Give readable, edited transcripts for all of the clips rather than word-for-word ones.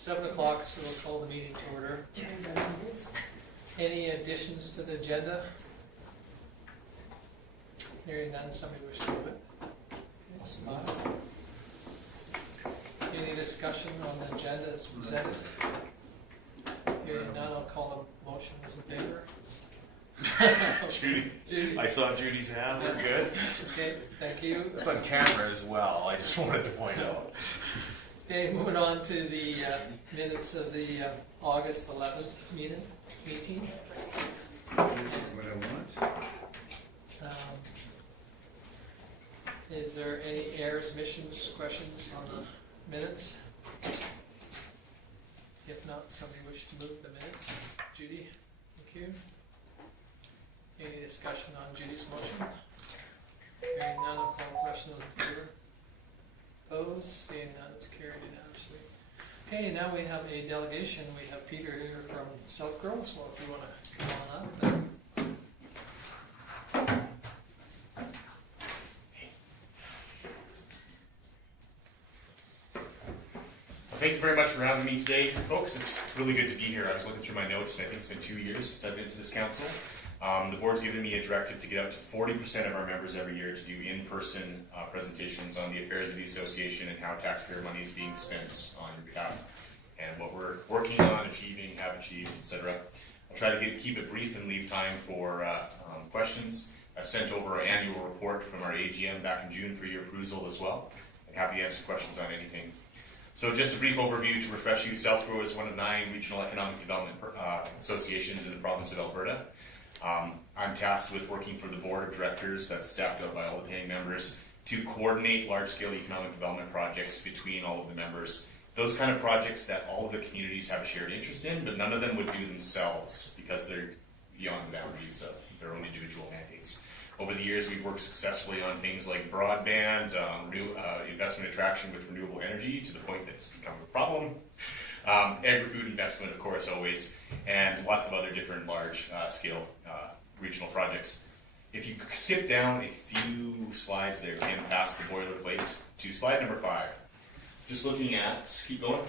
7 o'clock, so we'll call the meeting to order. Any additions to the agenda? Hearing none, somebody wish to move it? Okay, any discussion on the agenda as presented? Hearing none, I'll call the motion as in favor. Judy, I saw Judy's hand. We're good. Okay, thank you. It's on camera as well. I just wanted to point out. Okay, moving on to the minutes of the August 11th meeting. Is there any errors, omissions, questions on the minutes? If not, somebody wish to move the minutes? Judy, thank you. Any discussion on Judy's motion? Hearing none, I'll call the question in favor. Opposed? Seeing none, it's carried unanimously. Okay, now we have a delegation. We have Peter here from South Grove, so if you want to come on up there. Thank you very much for having me today, folks. It's really good to be here. I was looking through my notes, and I think it's been 2 years since I've been to this council. The board's given me a directive to get up to 40% of our members every year to do in-person presentations on the affairs of the association and how taxpayer money is being spent on your behalf and what we're working on, achieving, have achieved, etc. I'll try to keep it brief and leave time for questions. I've sent over our annual report from our AGM back in June for your perusal as well. I'm happy to answer questions on anything. So just a brief overview to refresh you. South Grove is one of 9 regional economic development associations in the province of Alberta. I'm tasked with working for the board of directors that's staffed out by all the paying members to coordinate large-scale economic development projects between all of the members. Those kind of projects that all of the communities have a shared interest in, but none of them would do themselves because they're beyond the boundaries of their own individual mandates. Over the years, we've worked successfully on things like broadband, investment attraction with renewable energy to the point that it's become a problem. Agri-food investment, of course, always, and lots of other different large-scale regional projects. If you skip down a few slides there, Kim, past the boilerplate to slide number 5. Just looking at, keep going.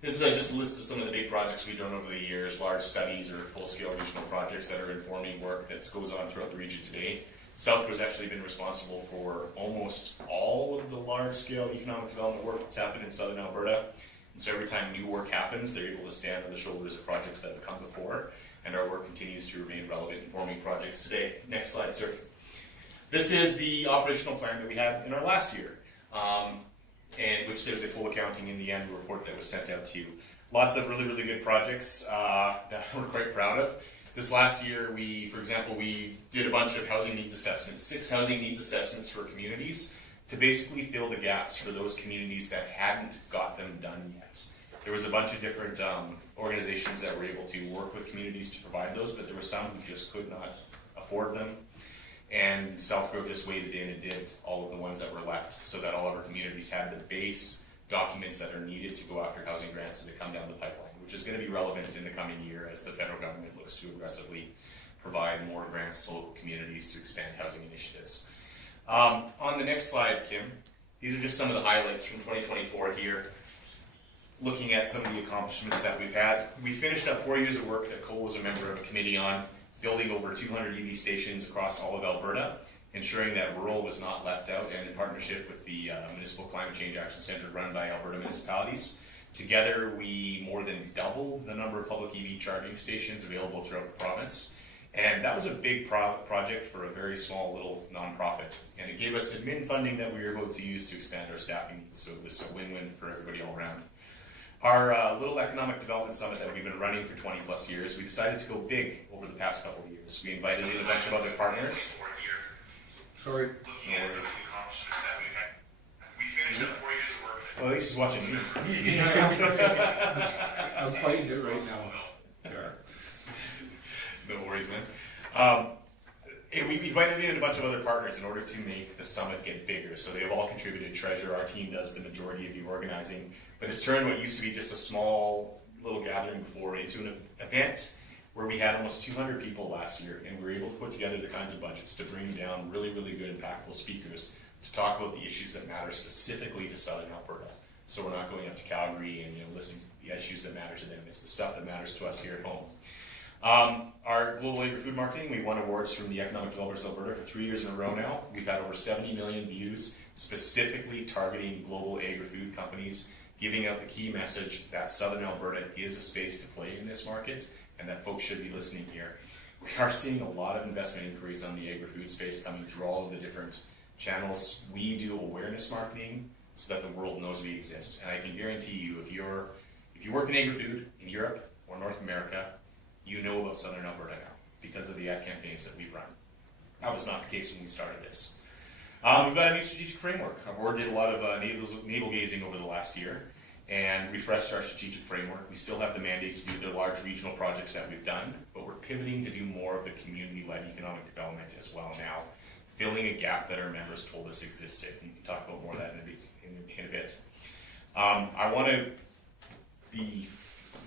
This is just a list of some of the big projects we've done over the years, large studies or full-scale regional projects that are informing work that goes on throughout the region today. South Grove's actually been responsible for almost all of the large-scale economic development work that's happened in southern Alberta. And so every time new work happens, they're able to stand on the shoulders of projects that have come before, and our work continues to remain relevant in forming projects today. Next slide, sir. This is the operational plan that we had in our last year, and which there's a full accounting in the annual report that was sent out to you. Lots of really, really good projects that we're quite proud of. This last year, for example, we did a bunch of housing needs assessments, 6 housing needs assessments for communities to basically fill the gaps for those communities that hadn't got them done yet. There was a bunch of different organizations that were able to work with communities to provide those, but there were some who just could not afford them. And South Grove just waded in and did all of the ones that were left so that all of our communities had the base documents that are needed to go after housing grants as they come down the pipeline, which is going to be relevant in the coming year as the federal government looks to aggressively provide more grants to local communities to expand housing initiatives. On the next slide, Kim, these are just some of the highlights from 2024 here, looking at some of the accomplishments that we've had. We finished up 4 years of work that Cole was a member of a committee on, building over 200 EV stations across all of Alberta, ensuring that rural was not left out, and in partnership with the Municipal Climate Change Action Centre run by Alberta municipalities. Together, we more than doubled the number of public EV charging stations available throughout the province. And that was a big project for a very small little nonprofit. And it gave us admin funding that we were able to use to expand our staffing needs. So it was a win-win for everybody all around. Our little economic development summit that we've been running for 20 plus years, we decided to go big over the past couple of years. We invited in a bunch of other partners. Sorry. Looking at some of the accomplishments that we've had. We finished up 4 years of work. Well, at least he's watching me. I'm fighting it right now. No worries, man. We invited in a bunch of other partners in order to make the summit get bigger. So they have all contributed treasure. Our team does the majority of the organizing. But it's turned what used to be just a small little gathering before into an event where we had almost 200 people last year. And we were able to put together the kinds of budgets to bring down really, really good, impactful speakers to talk about the issues that matter specifically to Southern Alberta. So we're not going up to Calgary and listening to the issues that matter to them. It's the stuff that matters to us here at home. Our global agri-food marketing, we won awards from the Economic Developers of Alberta for 3 years in a row now. We've had over 70 million views, specifically targeting global agri-food companies, giving out the key message that Southern Alberta is a space to play in this market, and that folks should be listening here. We are seeing a lot of investment inquiries on the agri-food space coming through all of the different channels. We do awareness marketing so that the world knows we exist. And I can guarantee you, if you work in agri-food in Europe or North America, you know about Southern Alberta now because of the ad campaigns that we've run. That was not the case when we started this. We've got a new strategic framework. Our board did a lot of navel gazing over the last year and refreshed our strategic framework. We still have the mandate to do the large regional projects that we've done, but we're pivoting to do more of the community-led economic development as well now, filling a gap that our members told us existed. We can talk about more of that in a bit. I want to be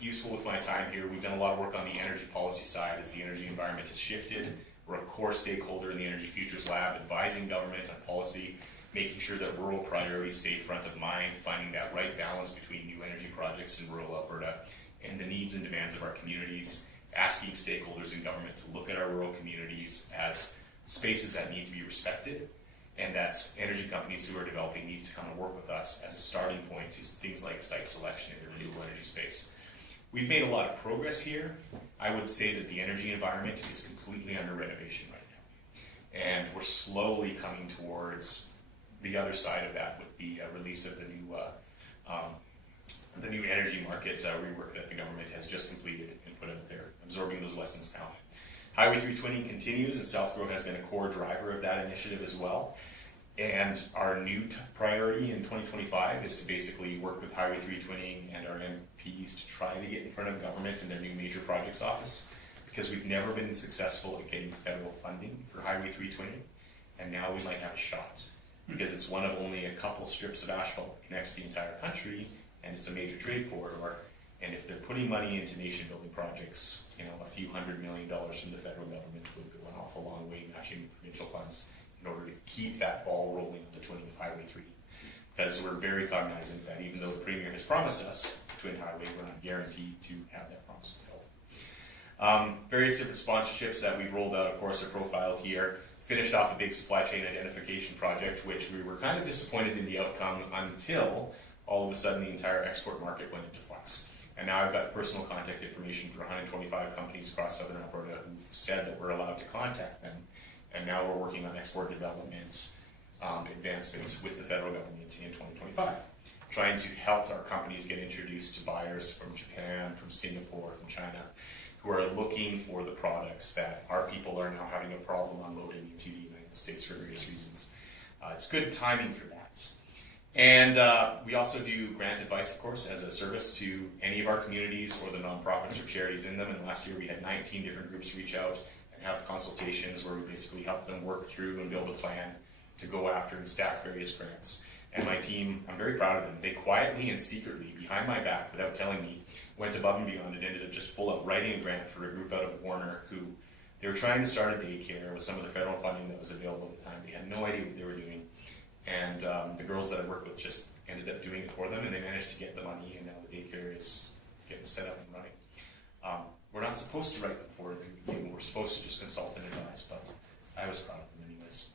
useful with my time here. We've done a lot of work on the energy policy side as the energy environment has shifted. We're a core stakeholder in the Energy Futures Lab, advising government on policy, making sure that rural priorities stay front of mind, finding that right balance between new energy projects in rural Alberta and the needs and demands of our communities, asking stakeholders in government to look at our rural communities as spaces that need to be respected, and that energy companies who are developing need to come and work with us as a starting point to things like site selection in the renewable energy space. We've made a lot of progress here. I would say that the energy environment is completely under renovation right now. And we're slowly coming towards the other side of that with the release of the new energy market rework that the government has just completed and put out there, absorbing those lessons now. Highway 320 continues, and Southgrove has been a core driver of that initiative as well. And our new priority in 2025 is to basically work with Highway 320 and our MPs to try to get in front of government in their new major projects office, because we've never been successful at getting federal funding for Highway 320, and now we might have a shot, because it's one of only a couple strips of asphalt that connects the entire country, and it's a major trade corridor. And if they're putting money into nation-building projects, a few $100 million from the federal government would go an awful long way matching provincial funds in order to keep that ball rolling on the twinning of Highway 3. Because we're very cognizant that even though the Premier has promised us Twin Highway, we're not guaranteed to have that promise fulfilled. Various different sponsorships that we've rolled out, of course, are profiled here. Finished off a big supply chain identification project, which we were kind of disappointed in the outcome until all of a sudden the entire export market went into flux. And now I've got personal contact information for 125 companies across Southern Alberta who've said that we're allowed to contact them. And now we're working on export developments, advancements with the federal government in 2025, trying to help our companies get introduced to buyers from Japan, from Singapore, from China, who are looking for the products that our people are now having a problem unloading into the United States for various reasons. It's good timing for that. And we also do grant advice, of course, as a service to any of our communities or the nonprofits or charities in them. And last year we had 19 different groups reach out and have consultations where we basically help them work through and build a plan to go after and stack various grants. And my team, I'm very proud of them. They quietly and secretly, behind my back, without telling me, went above and beyond and ended up just full out writing a grant for a group out of Warner who they were trying to start a daycare with some of the federal funding that was available at the time. They had no idea what they were doing. And the girls that I worked with just ended up doing it for them, and they managed to get the money, and now the daycare is getting set up and running. We're not supposed to write them for them. We're supposed to just consult and advise, but I was proud of them anyways.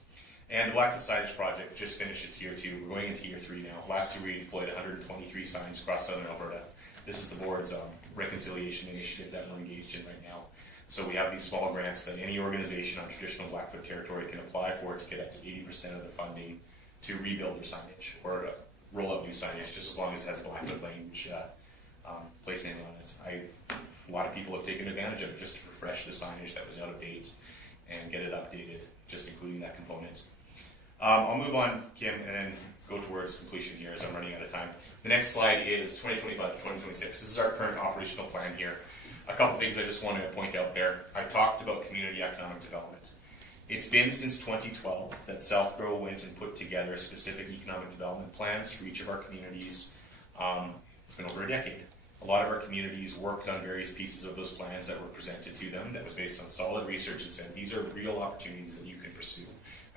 And the Blackfoot Signage Project just finished its year 2. We're going into year 3 now. Last year we deployed 123 signs across Southern Alberta. This is the board's reconciliation initiative that we're engaged in right now. So we have these small grants that any organization on traditional Blackfoot territory can apply for to get up to 80% of the funding to rebuild their signage or roll out new signage, just as long as it has Blackfoot language place name on it. A lot of people have taken advantage of it just to refresh the signage that was out of date and get it updated, just including that component. I'll move on, Kim, and then go towards completion here as I'm running out of time. The next slide is 2025 to 2026. This is our current operational plan here. A couple things I just wanted to point out there. I talked about community economic development. It's been since 2012 that Southgrove went and put together specific economic development plans for each of our communities. It's been over a decade. A lot of our communities worked on various pieces of those plans that were presented to them that was based on solid research and said, these are real opportunities that you can pursue.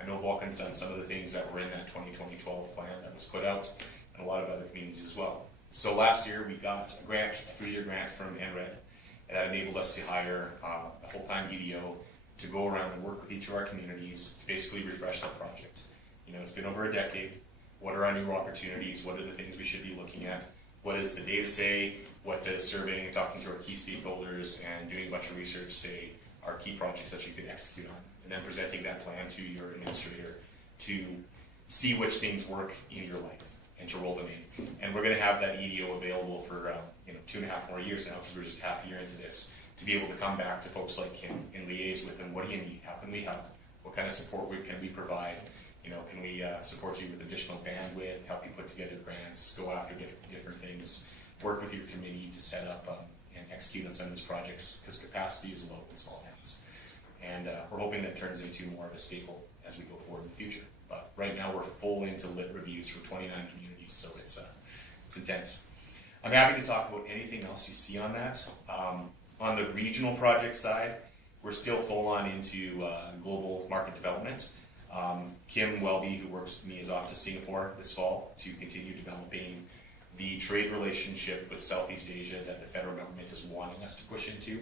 I know Vulcan's done some of the things that were in that 2012 plan that was put out, and a lot of other communities as well. So last year we got a grant, a 3-year grant from NRED, and that enabled us to hire a full-time BDO to go around and work with each of our communities to basically refresh that project. You know, it's been over a decade. What are our new opportunities? What are the things we should be looking at? What does the data say? What does surveying and talking to our key stakeholders and doing a bunch of research say are key projects that you could execute on? And then presenting that plan to your administrator to see which things work in your life and to roll them in. And we're going to have that EDO available for 2.5 more years now, because we're just half a year into this, to be able to come back to folks like him and liaise with them. What do you need? How can we help? What kind of support can we provide? Can we support you with additional bandwidth, help you put together grants, go after different things, work with your committee to set up and execute on some of these projects, because capacity is low in small towns. And we're hoping that turns into more of a staple as we go forward in the future. But right now we're full into lit reviews for 29 communities, so it's intense. I'm happy to talk about anything else you see on that. On the regional project side, we're still full on into global market development. Kim Welby, who works with me, is off to Singapore this fall to continue developing the trade relationship with Southeast Asia that the federal government is wanting us to push into.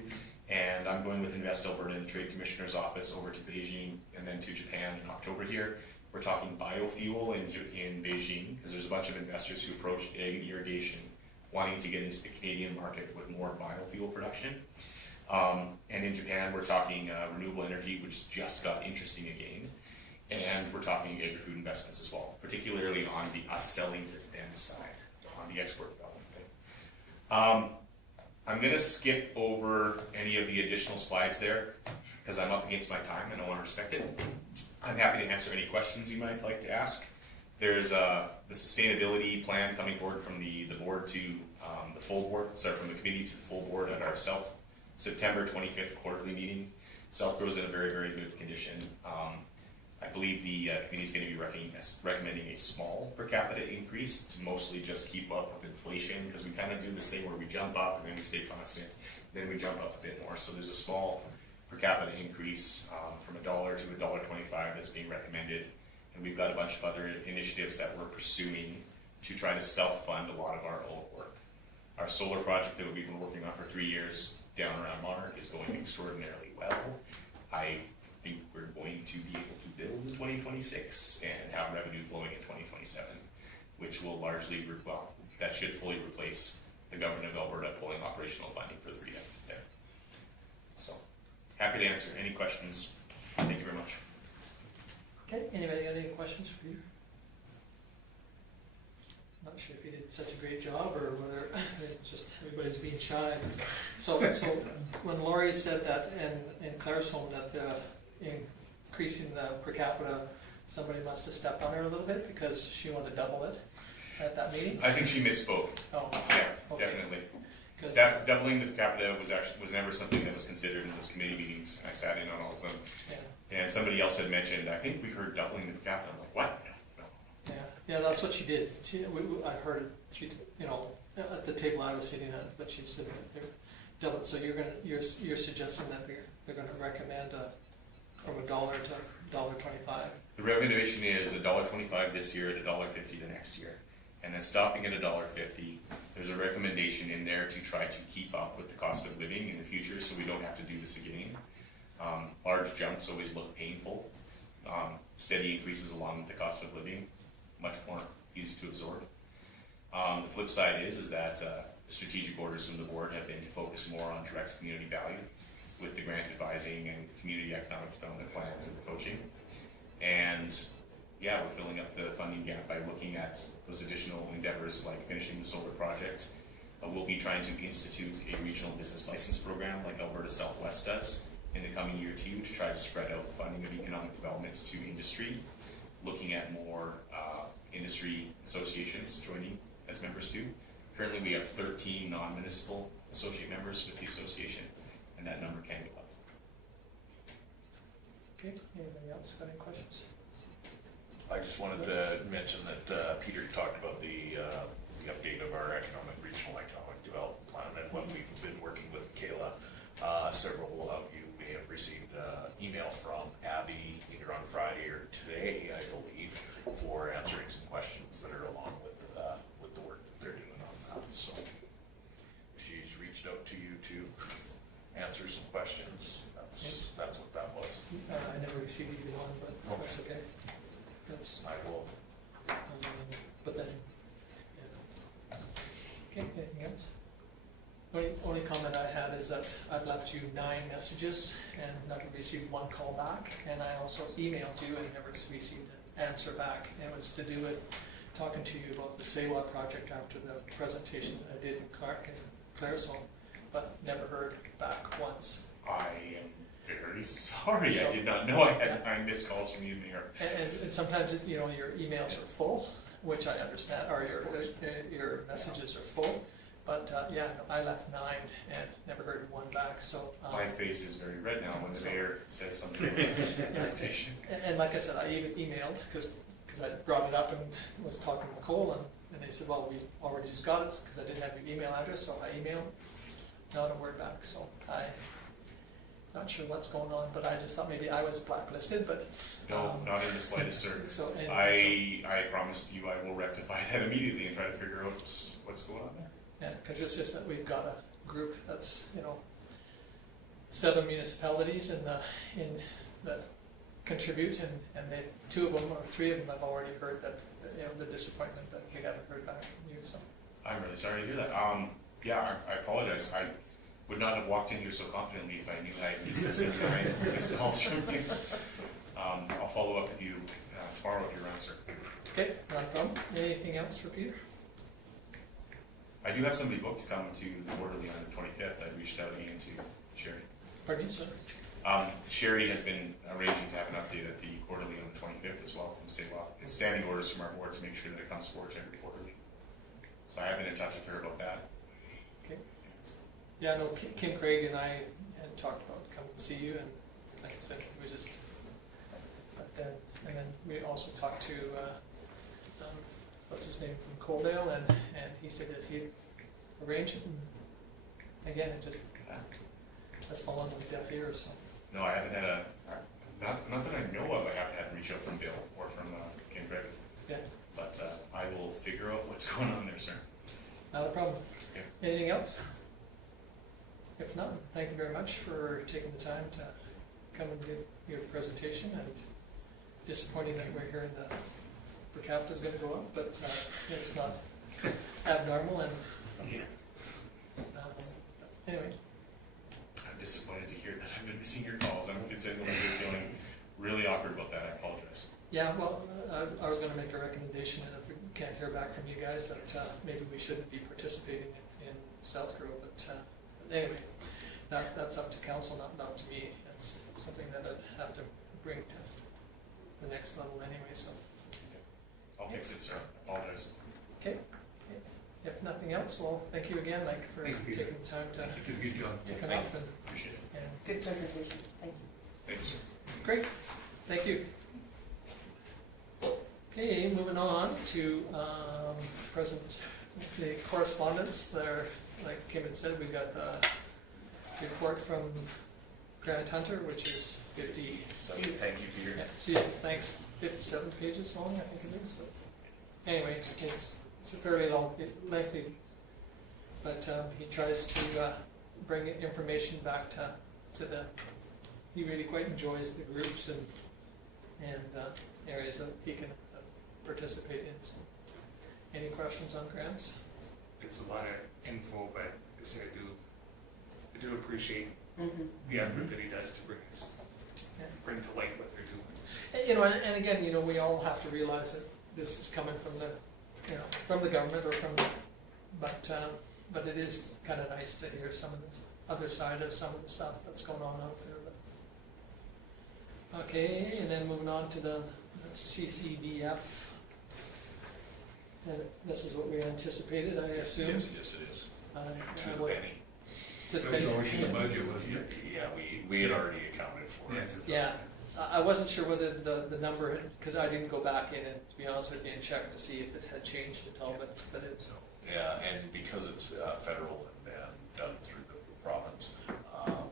And I'm going with Invest Alberta and the Trade Commissioner's Office over to Beijing and then to Japan in October here. We're talking biofuel in Beijing, because there's a bunch of investors who approached ag irrigation wanting to get into the Canadian market with more biofuel production. And in Japan, we're talking renewable energy, which just got interesting again. And we're talking agri-food investments as well, particularly on the us selling to them side, on the export development thing. I'm going to skip over any of the additional slides there, because I'm up against my time and I want to respect it. I'm happy to answer any questions you might like to ask. There's the sustainability plan coming forward from the board to the full board, from the committee to the full board at our September 25th quarterly meeting. South Grows in a very, very good condition. I believe the committee is going to be recommending a small per capita increase to mostly just keep up with inflation, because we kind of do this thing where we jump up and then we stay constant, then we jump up a bit more. So there's a small per capita increase from $1 to $1.25 that's being recommended. And we've got a bunch of other initiatives that we're pursuing to try to self-fund a lot of our own work. Our solar project that we've been working on for 3 years down around Monarch is going extraordinarily well. I think we're going to be able to build in 2026 and have revenue flowing in 2027, which will largely, that should fully replace the government of Alberta pulling operational funding for the redevelopment there. So, happy to answer any questions. Thank you very much. Okay, anybody got any questions for you? Not sure if you did such a great job or whether it's just everybody's being shy. So when Lori said that in Claire's home that increasing the per capita, somebody must have stepped on her a little bit because she wanted to double it at that meeting? I think she misspoke. Oh, Yeah, okay. definitely. 'Cause, Doubling the per capita was never something that was considered in those committee meetings. I sat in on all of them. yeah. And somebody else had mentioned, I think we heard doubling the per capita. I'm like, what? No. Yeah, that's what she did. I heard it at the table I was sitting at, but she said that they're double. So you're suggesting that they're going to recommend from $1 to $1.25. The recommendation is $1.25 this year and $1.50 the next year. And then stopping at $1.50, there's a recommendation in there to try to keep up with the cost of living in the future so we don't have to do this again. Large jumps always look painful. Steady increases along with the cost of living, much more easy to absorb. The flip side is that the strategic orders from the board have been to focus more on direct community value with the grant advising and community economic development plans and the coaching. And yeah, we're filling up the funding gap by looking at those additional endeavors like finishing the solar project. We'll be trying to institute a regional business license program like Alberta Southwest does in the coming year too, to try to spread out the funding of economic development to industry, looking at more industry associations joining as members too. Currently we have 13 non-municipal associate members with the association, and that number can go up. Okay, anybody else got any questions? I just wanted to mention that Peter talked about the update of our regional economic development plan and what we've been working with Kayla. Several of you may have received an email from Abby either on Friday or today, I believe, for answering some questions that are along with Only comment I had is that I've left you 9 messages and never received 1 call back, and I also emailed you and never received an answer back. It was to do with talking to you about the Sewa project after the presentation that I did in Claresholm, but never heard back once. I am very sorry. So- I did not know I had 9 missed calls from you, Mayor. And sometimes, your emails are full, which I understand, or your messages are full, but I left 9 and never heard 1 back, so. My face is very red now when the mayor says something about the presentation. And like I said, I even emailed, because I brought it up and was talking to Cole, and they said, well, we already just got it, because I didn't have your email address, so I emailed, not a word back, so I'm not sure what's going on, but I just thought maybe I was blacklisted, but. No, not in the slightest, sir. So, I promised you I will rectify that immediately and try to figure out what's going on there. Yeah, because it's just that we've got a group that's, 7 municipalities in that contribute, and they, 2 of them or 3 of them have already heard that, the disappointment that we haven't heard back from you, so. I'm really sorry to hear that. I apologize. I would not have walked in here so confidently if I knew I needed to send 9 missed calls from you. I'll follow up with you tomorrow if you're around, sir. Okay, not a problem. Anything else for Peter? I do have somebody booked to come to the quarterly on the 25th. I reached out again to Sherry. Pardon me, sir? Sherry has been arranging to have an update at the quarterly on the 25th as well from Sewa. It's standing orders from our board to make sure that it comes forward to every quarterly. So I have been in touch with her about that. Okay. Yeah, no, Kim Craig and I had talked about coming to see you, and like I said, we just, and then we also talked to, what's his name, from Coaldale, and he said that he'd arrange it, and again, it just has fallen on deaf ears, so. No, I haven't had not that I know of, I haven't had a reach out from Bill or from Kim Craig. Yeah. But I will figure out what's going on there, sir. Not a problem. Yeah. Anything else? If not, thank you very much for taking the time to come and give your presentation, and disappointing that we're hearing that per capita is going to go up, but it's not abnormal, and anyway. I'm disappointed to hear that I've been missing your calls. I'm considering you're feeling really awkward about that. I apologize. Yeah, well, I was going to make a recommendation, and if we can't hear back from you guys, that maybe we shouldn't be participating in South Grove, but anyway, that's up to council, not to me. It's something that I'd have to bring to the next level anyway, so. I'll fix it, sir. I apologize. Okay, if nothing else, well, thank you again, Mike, for Thank you. taking the time to You did a good job. come up and, Appreciate it. Good presentation, thank you. Thank you, sir. great, thank you. Okay, moving on to the correspondence there, like Kim had said, we've got the report from Grant Hunter, which is 50. So thank you, Peter. Yeah, see, thanks, 57 pages long, I think it is, but anyway, it's a fairly long, lengthy, but he tries to bring information back to the, he really quite enjoys the groups and areas that he can participate in, so. Any questions on grants? It's a lot of info, but I say I do appreciate Mm-hmm. the effort that he does to bring to light what they're doing. And again, we all have to realize that this is coming from from the government or from, but it is kind of nice to hear some of the other side of some of the stuff that's going on out there. But. Okay, and then moving on to the CCDF. And this is what we anticipated, I assume. Yes, it is. To the penny. To the It was penny. already in the budget, wasn't it? Yeah, we had already accounted for it. Yeah, I wasn't sure whether the number, because I didn't go back in and, to be honest with you, and check to see if it had changed at all, but it's, Yeah, and because it's federal and done through the province,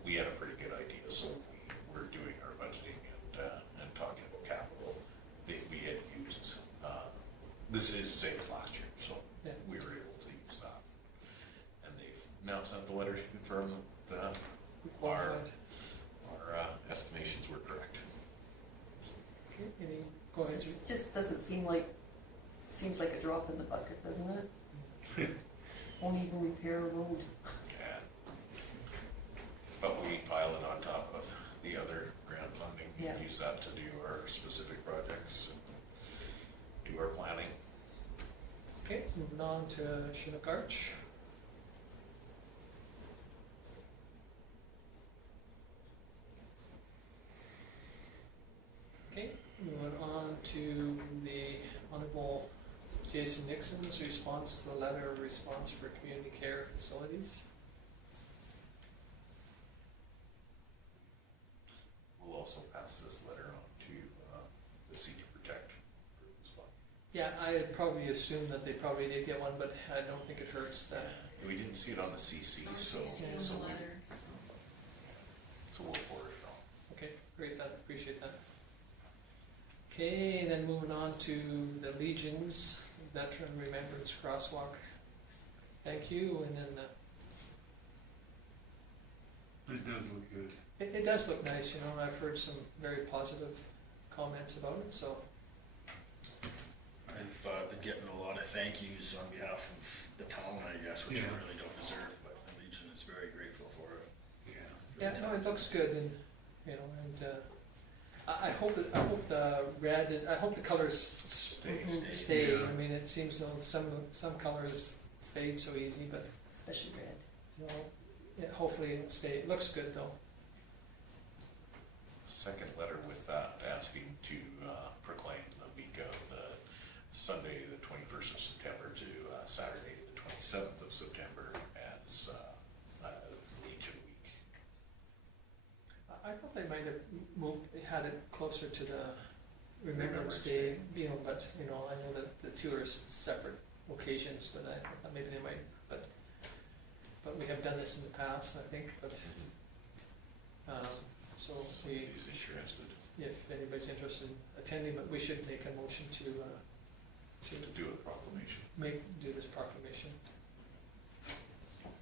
we had a pretty good idea, so we were doing our budgeting and talking about capital that we had used. This is the same as last year, so Yeah. we were able to use that. And they've now sent the letter to confirm that we qualified. our estimations were correct. Okay, any, go ahead, Judy. It just doesn't seems like a drop in the bucket, doesn't it? Won't even repair a road. Yeah, pile it on top of the other grant funding, Yeah. and use that to do our specific projects, and do our planning. Okay, moving on to Chinook Arch. Okay, moving on to the Honorable Jason Nixon's response to the letter of response for community care facilities. We'll also pass this letter on to the C to Protect as well. Yeah, I had probably assumed that they probably did get one, but I don't think it hurts that. We didn't see it on the CC, so so we'll forward it on. Okay, great, I appreciate that. Okay, then moving on to the Legion's Veteran Remembrance Crosswalk. Thank you, and then It does look good. it does look nice, you know, I've heard some very positive comments about it, so, I've getting a lot of thank yous on behalf of the town, I guess, which I Yeah. really don't deserve, but the Legion is very grateful for it. Yeah. yeah, no, it looks good, and, you know, and, I hope the red, I hope the colors stay, Yeah. I mean, it seems though some colors fade so easy, but, Especially red. you know, hopefully it'll stay, it looks good though. Second letter with that, asking to proclaim the week of the Sunday, the 21st of September to Saturday, the 27th of September as Legion Week. I thought they might have had it closer to the Remembrance Day, you know, but, you know, I know that the two are separate occasions, but I thought maybe they might, but we have done this in the past, I think, but, so we, Somebody's interested if anybody's interested in attending, but we should make a motion to to do a proclamation. do this proclamation.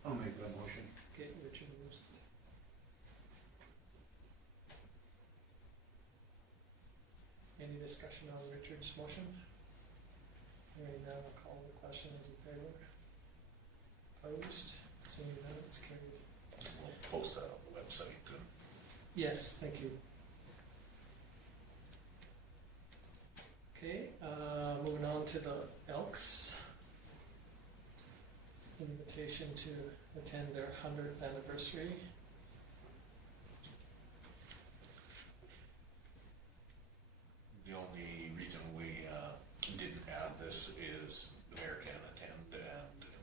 I'll make that motion. Okay, Richard moves. Any discussion on Richard's motion? Hearing none, I'll call the question, those in favor? Opposed? Seeing none, it's carried. We'll post that on the website. Yes, thank you. Okay, moving on to the Elks. Invitation to attend their 100th anniversary. The only reason we didn't add this is the mayor can attend,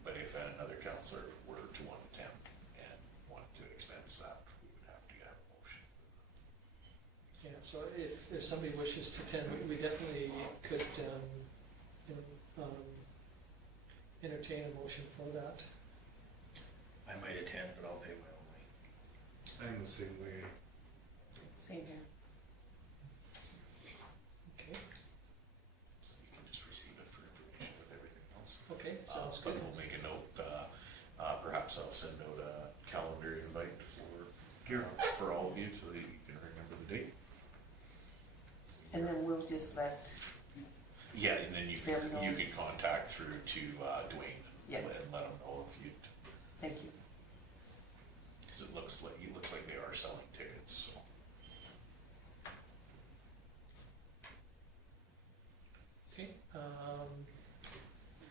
but if another councillor were to want to attend and want to expense that, we would have to have a motion. Yeah, so if somebody wishes to attend, we definitely could, entertain a motion for that. I might attend, but I'll pay my own way. I'm the same way. Same here. Okay, So you can just receive it for information with everything else. okay, sounds But good. we'll make a note, perhaps I'll send out a calendar invite for all of you so that you can remember the date. And then we'll just let, Yeah, and then you There we go. can contact through to Dwayne Yeah. and let him know if you, thank you. because it looks like they are selling tickets, so. Okay,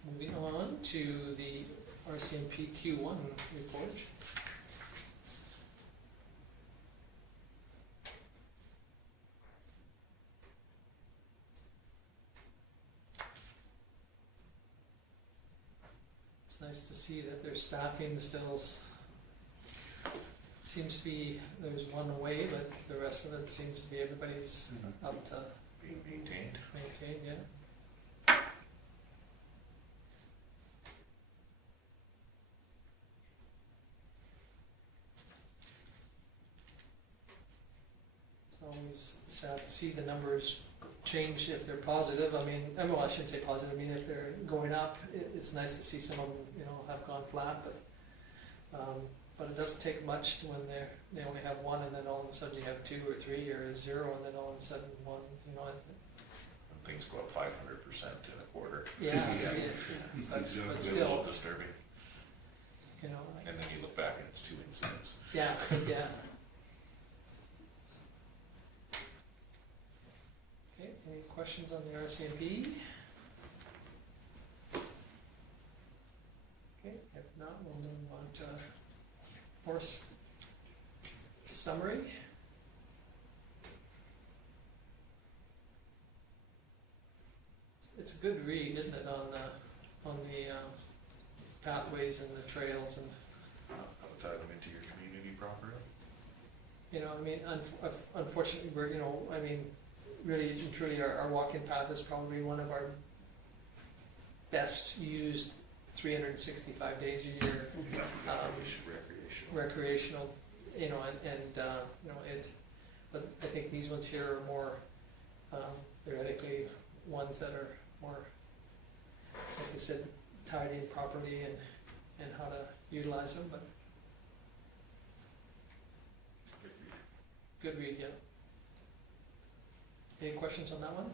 moving on to the RCMP Q1 report. It's nice to see that their staffing still seems to be, there's one away, but the rest of it seems to be everybody's up to Being maintained. maintain, yeah. It's always sad to see the numbers change if they're positive. I mean, well, I shouldn't say positive, I mean, if they're going up, it's nice to see some of them, you know, have gone flat, but it doesn't take much when they only have one, and then all of a sudden you have 2 or 3 or 0, and then all of a sudden one, you know, When things go up 500% in a quarter. yeah, but It's a still, little disturbing. you know, And then you look back and it's 2 incidents. yeah, yeah. Okay, any questions on the RCMP? Okay, if not, we'll move on to horse summary. It's a good read, isn't it, on the pathways and the trails and, How to tie them into your community properly. you know, I mean, unfortunately, we're, you know, I mean, really and truly, our walking path is probably one of our best used 365 days a year. Recreational, you know, and you know, but I think these ones here are more, theoretically, ones that are more, like I said, tied in properly and how to utilize them, but good read, yeah. Any questions on that one?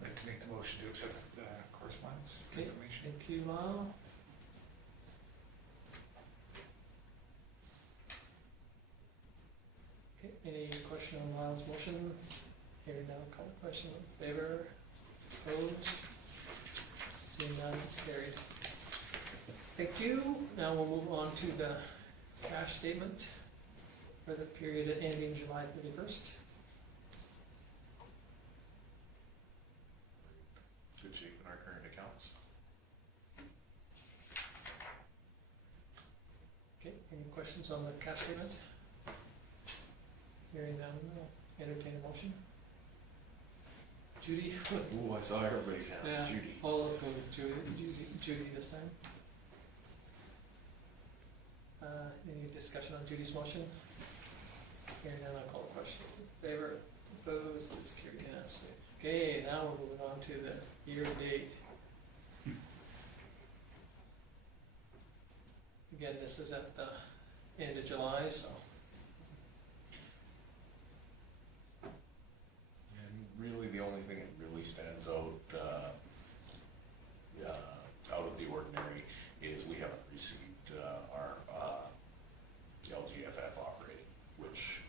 I'd like to make the motion to accept the correspondence Okay. information. Thank you, Lyle. Okay, any question on Lyle's motion? Hearing none, call the question in favor, opposed, seeing none, it's carried. Thank you, now we'll move on to the cash statement for the period ending July 31st. Good shape in our current accounts. Okay, any questions on the cash statement? Hearing none, we'll entertain a motion. Judy? Ooh, I saw everybody's hands. Yeah. Judy. I'll go with Judy this time. Any discussion on Judy's motion? Hearing none, I'll call the question. In favor, opposed, it's carried unanimously. Okay, now we're moving on to the year to date. Again, this is at the end of July, so. And really, the only thing that really stands out, out of the ordinary is we haven't received our LGFF operating, which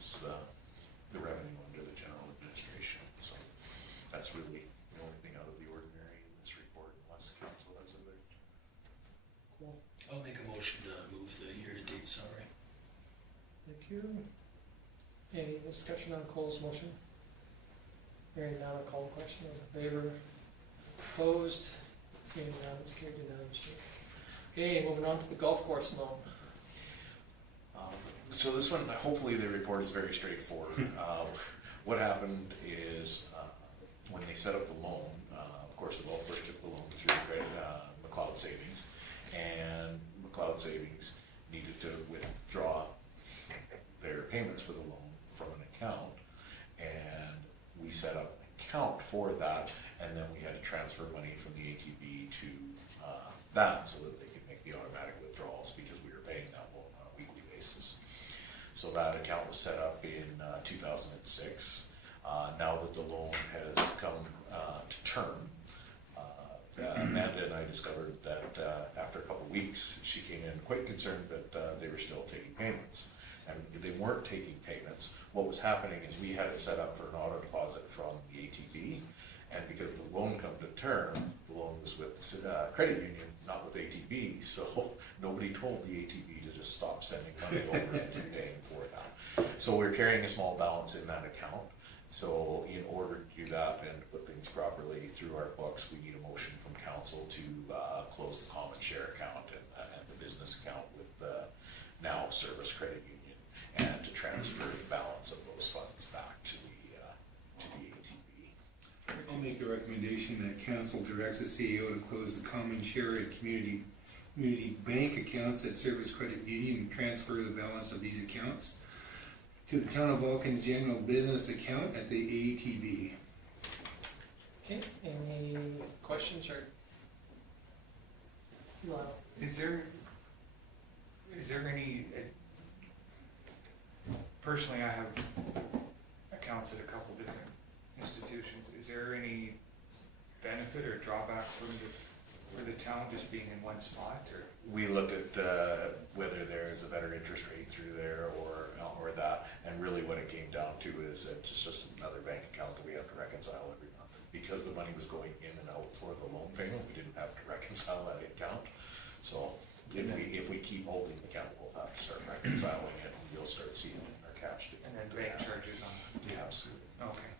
is the revenue under the general administration. So that's really the only thing out of the ordinary in this report, unless council has other. Cool. I'll make a motion to move the year-to-date summary. Thank you. Any discussion on Cole's motion? Hearing none, I'll call the question. All in favor? Opposed? Seeing none, it's carried unanimously. Okay, moving on to the golf course loan. So this one, hopefully the report is very straightforward. What happened is, when they set up the loan, of course, the golf course took the loan through McLeod Savings, and McLeod Savings needed to withdraw their payments for the loan from an account, and we set up an account for that, and then we had to transfer money from the ATB to that so that they could make the automatic withdrawals, because we were paying that loan on a weekly basis. So that account was set up in 2006. Now that the loan has come to term, Amanda and I discovered that after a couple of weeks, she came in quite concerned that they were still taking payments. And they weren't taking payments. What was happening is we had it set up for an auto deposit from the ATB, and because the loan come to term, the loan was with the credit union, not with ATB, so nobody told the ATB to just stop sending money over and keep paying for that. So we're carrying a small balance in that account. So in order to do that and to put things properly through our books, we need a motion from council to close the common share account and the business account with the now Service Credit Union, and to transfer the balance of those funds back to the ATB. I'll make a recommendation that council directs the CEO to close the common share and community bank accounts at Service Credit Union and transfer the balance of these accounts to the Town of Vulcan's general business account at the ATB. Okay, any questions or? Lyle? Is there any, personally, I have accounts at a couple different institutions. Is there any benefit or drawback from for the town just being in one spot, or? We looked at whether there's a better interest rate through there or that, and really what it came down to is it's just another bank account that we have to reconcile every month. Because the money was going in and out for the loan payment, we didn't have to reconcile that account. So if we keep holding the account, we'll have to start reconciling it, and you'll start seeing it in our cash. And then bank charges on, Yeah, absolutely. okay.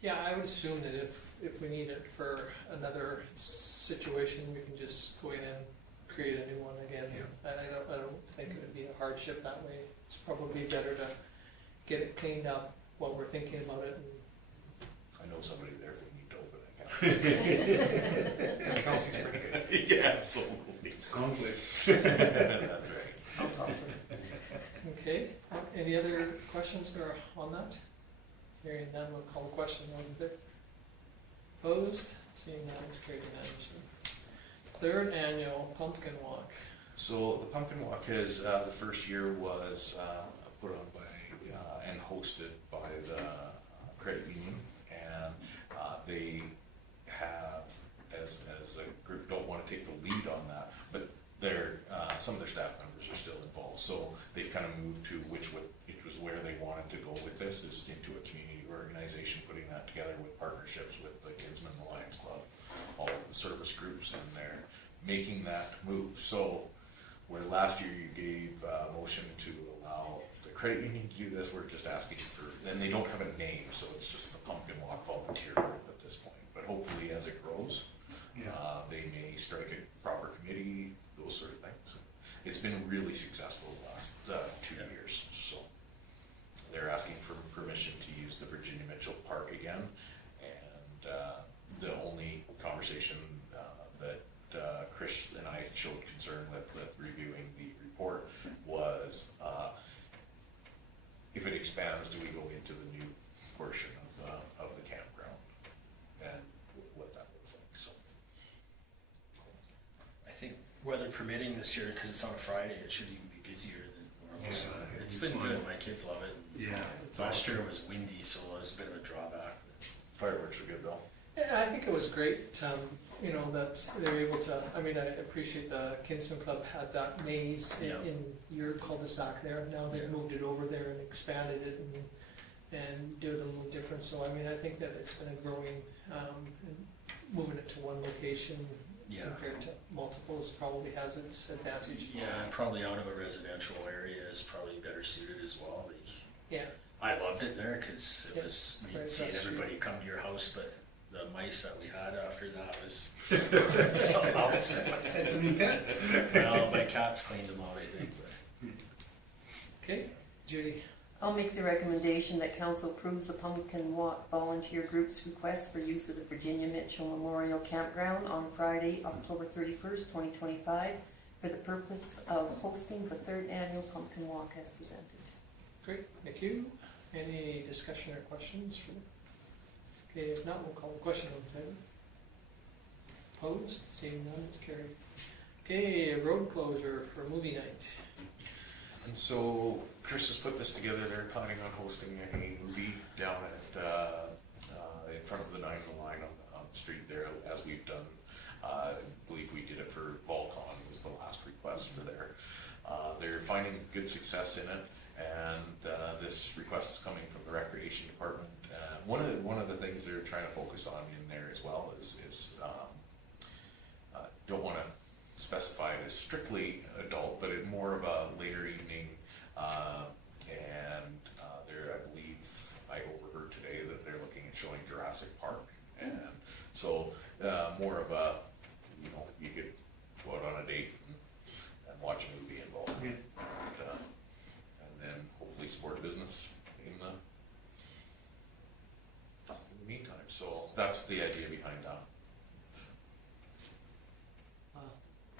Yeah, I would assume that if we need it for another situation, we can just go in and create a new one again. Yeah. And I don't think it would be a hardship that way. It's probably better to get it cleaned up while we're thinking about it. And I know somebody there if we need to open an account. Kelsey's pretty good. Yeah, absolutely. It's conflict. That's right. I'll talk to them. Okay, any other questions or on that? Hearing none, we'll call the question. All in favor? Opposed? Seeing none, it's carried unanimously. Third annual pumpkin walk. So the pumpkin walk is the first year was put on by and hosted by the credit union, and they have as a group don't want to take the lead on that, but their some of their staff members are still involved. So they've kind of moved to which was where they wanted to go with this, is into a community organization, putting that together with partnerships with the Kinsman Lions Club, all of the service groups, and they're making that move. So where last year you gave a motion to allow the credit union to do this, we're just asking for, and they don't have a name, so it's just the Pumpkin Walk Volunteer Group at this point. But hopefully as it grows, they may strike a proper committee, those sort of things. It's been really successful the last 2 years, so they're asking for permission to use the Virginia Mitchell Park again, and the only conversation that Chris and I showed concern with reviewing the report was if it expands, do we go into the new portion of the campground and what that looks like. So I think weather permitting this year, because it's on a Friday, it should even be busier than normal. So Yeah, it's it'd be been fun. good. My kids love it. Yeah. Last year it was windy, so it was a bit of a drawback. fireworks are good though. Yeah, I think it was great, you know, that they were able to, I mean, I appreciate the Kinsman Club had that maze Yeah. in your cul-de-sac there. Now they've Yeah. moved it over there and expanded it and did it a little different. So, I mean, I think that it's been a growing, and moving it to one location Yeah. compared to multiples probably has its advantage. Yeah, and probably out of a residential area is probably better suited as well. Like, Yeah, I loved it there because it Yeah, was right you'd see across the street. everybody come to your house, but the mice that we had after that was something else. Had some new pets. Well, my cats cleaned them out, I think. But okay, Judy. I'll make the recommendation that council approves the Pumpkin Walk Volunteer Group's request for use of the Virginia Mitchell Memorial Campground on Friday, October 31st, 2025, for the purpose of hosting the third annual Pumpkin Walk as presented. Great, thank you. Any discussion or questions? Okay, if not, we'll call the question on the favor. Opposed? Seeing none, it's carried. Okay, a road closure for movie night. And so Chris has put this together. They're planning on hosting a movie down at in front of the 9 line on the street there, as we've done. I believe we did it for Volcon was the last request for there. They're finding good success in it, and this request is coming from the Recreation Department. One of the things they're trying to focus on in there as well is don't want to specify it as strictly adult, but it more of a later evening. There, I believe, I overheard today that they're looking at showing Jurassic Park, and so more of a, you know, you could go out on a date and watch a movie involved, and then hopefully support business in the meantime. So that's the idea behind that.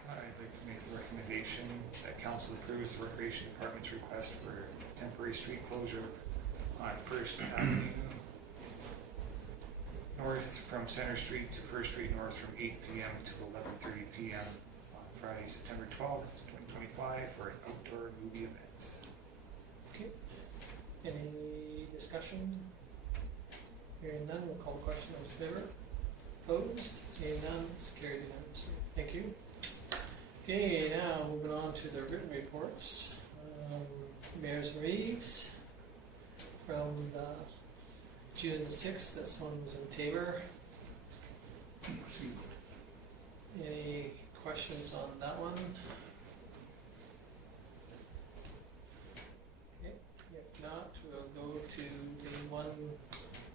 I'd like to make the recommendation that council approves the Recreation Department's request for temporary street closure on First Avenue north from Center Street to First Street north from 8 p.m. to 11:30 p.m. on Friday, September 12th, 2025 for an outdoor movie event. Okay. Any discussion? Hearing none, we'll call the question on the favor. Opposed? Seeing none, it's carried unanimously. Thank you. Okay, now moving on to the written reports. Mayor's Reeves from the June the 6th, this one was in Tabor. Any questions on that one? Okay, if not, we'll go to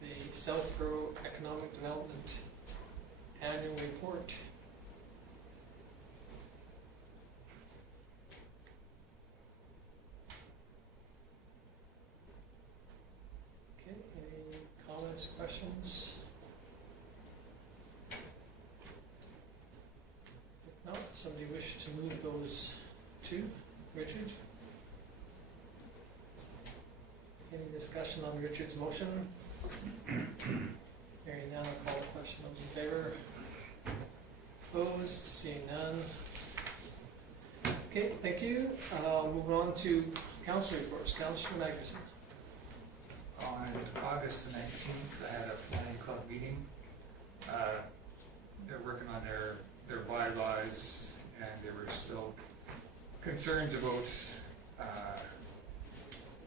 the Southborough Economic Development Annual Report. Okay, any comments, questions? If not, somebody wish to move those two? Richard? Any discussion on Richard's motion? Hearing none, I'll call the question. Those in favor? Opposed? Seeing none. Okay, thank you. Moving on to council reports. Councilor Magnuson. On August the 19th, I had a planning club meeting. They're working on their bylaws, and there were still concerns about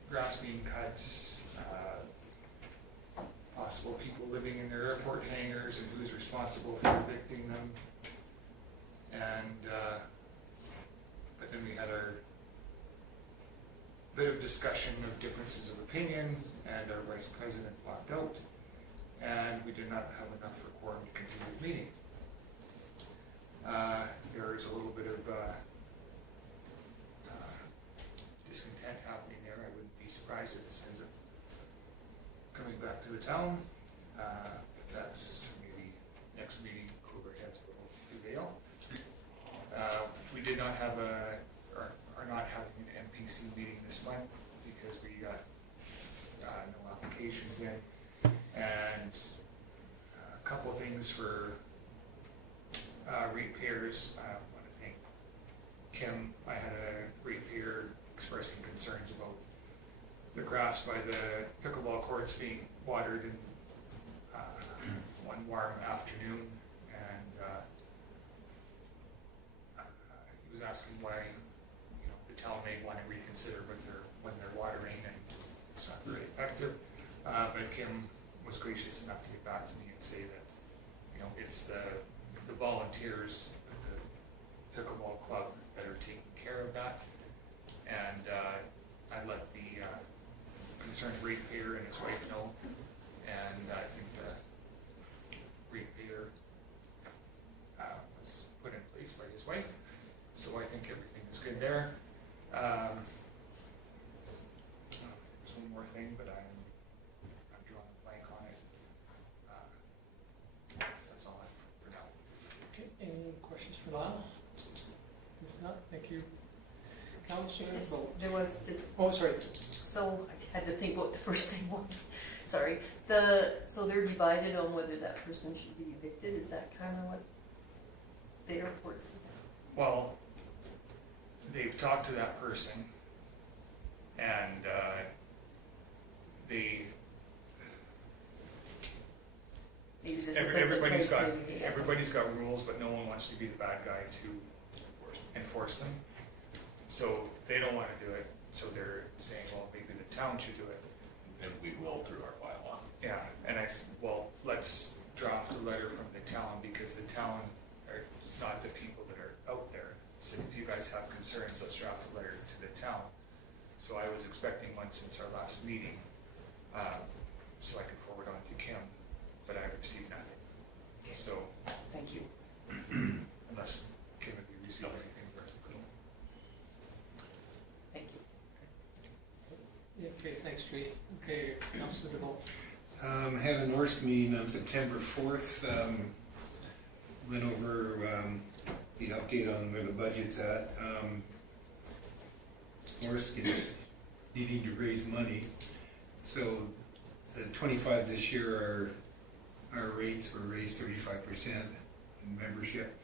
grass being cut, possible people living in their airport hangars and who's responsible for evicting them. And, but then we had our bit of discussion of differences of opinion, and our vice president walked out, and we did not have enough for quorum to continue the meeting. There is a little bit of discontent happening there. I wouldn't be surprised if this ends up coming back to the town. But that's maybe next meeting, Cooper heads will prevail. We did not have are not having an MPC meeting this month because we got no applications in, and a couple of things for ratepayers. I want to thank Kim. I had a ratepayer expressing concerns about the grass by the pickleball courts being watered in one warm afternoon, and he was asking why the town may want to reconsider when they're watering, and it's not very effective. But Kim was gracious enough to get back to me and say that it's the volunteers at the pickleball club that are taking care of that, and I let the concerned ratepayer and his wife know, and I think the ratepayer was put in place by his wife, so I think everything is good there. There's one more thing, but I'm drawing a blank on it. That's all I have for now. Okay, any questions for Lyle? If not, thank you. Councilor vote. There was, Oh, sorry. so I had to think what the first thing was. Sorry. So they're divided on whether that person should be evicted. Is that kind of what the airport's? Well, they've talked to that person, and Maybe this is everybody's got maybe, yeah. everybody's got rules, but no one wants to be the bad guy to enforce them. So they don't want to do it. So they're saying, well, maybe the town should do it. And we will through our bylaw. Yeah, and I said, well, let's draft a letter from the town, because the town are not the people that are out there. So if you guys have concerns, let's draft a letter to the town. So I was expecting one since our last meeting, so I could forward on to Kim, but I received nothing. So Thank you. unless Kim would be receiving anything. Thank you. Yeah, okay, thanks, Judy. Okay, Councilor DeVault. Had a Norsk meeting on September 4th. Went over the update on where the budget's at. Norsk is needing to raise money. So the 25 this year, our rates were raised 35% in membership.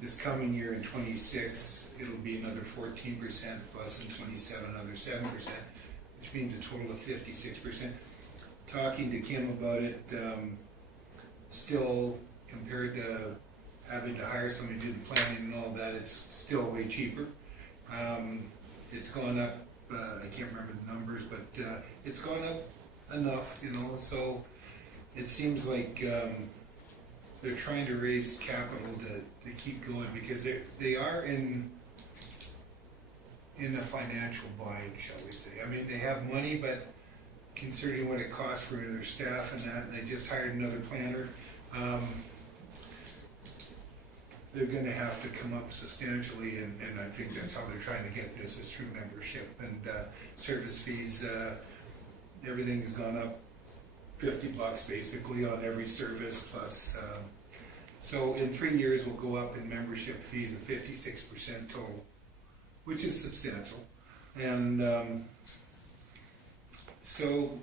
This coming year in 26, it'll be another 14%, plus in 27 another 7%, which means a total of 56%. Talking to Kim about it, still compared to having to hire somebody to do the planning and all that, it's still way cheaper. It's gone up, I can't remember the numbers, but it's gone up enough, you know, so it seems like they're trying to raise capital to keep going, because they are in a financial bind, shall we say. I mean, they have money, but considering what it costs for their staff and that, and they just hired another planner, they're gonna have to come up substantially, and I think that's how they're trying to get this, is through membership and service fees. Everything's gone up $50 basically on every service, plus so in 3 years we'll go up in membership fees of 56% total, which is substantial. And so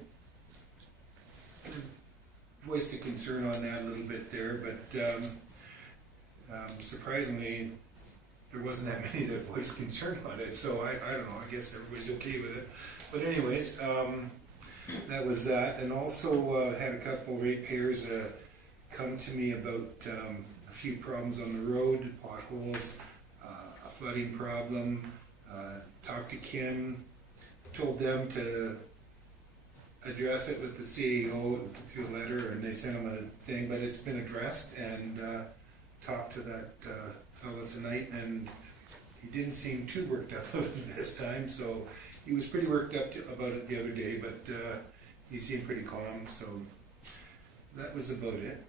voiced a concern on that a little bit there, but surprisingly, there wasn't that many that voiced concern on it, so I don't know, I guess everybody's okay with it. But anyways, that was that, and also had a couple ratepayers come to me about a few problems on the road, potholes, a flooding problem. Talked to Kim, told them to address it with the CEO through a letter, and they sent him a thing, but it's been addressed, and talked to that fellow tonight, and he didn't seem too worked up about it this time, so he was pretty worked up about it the other day, but he seemed pretty calm, so that was about it.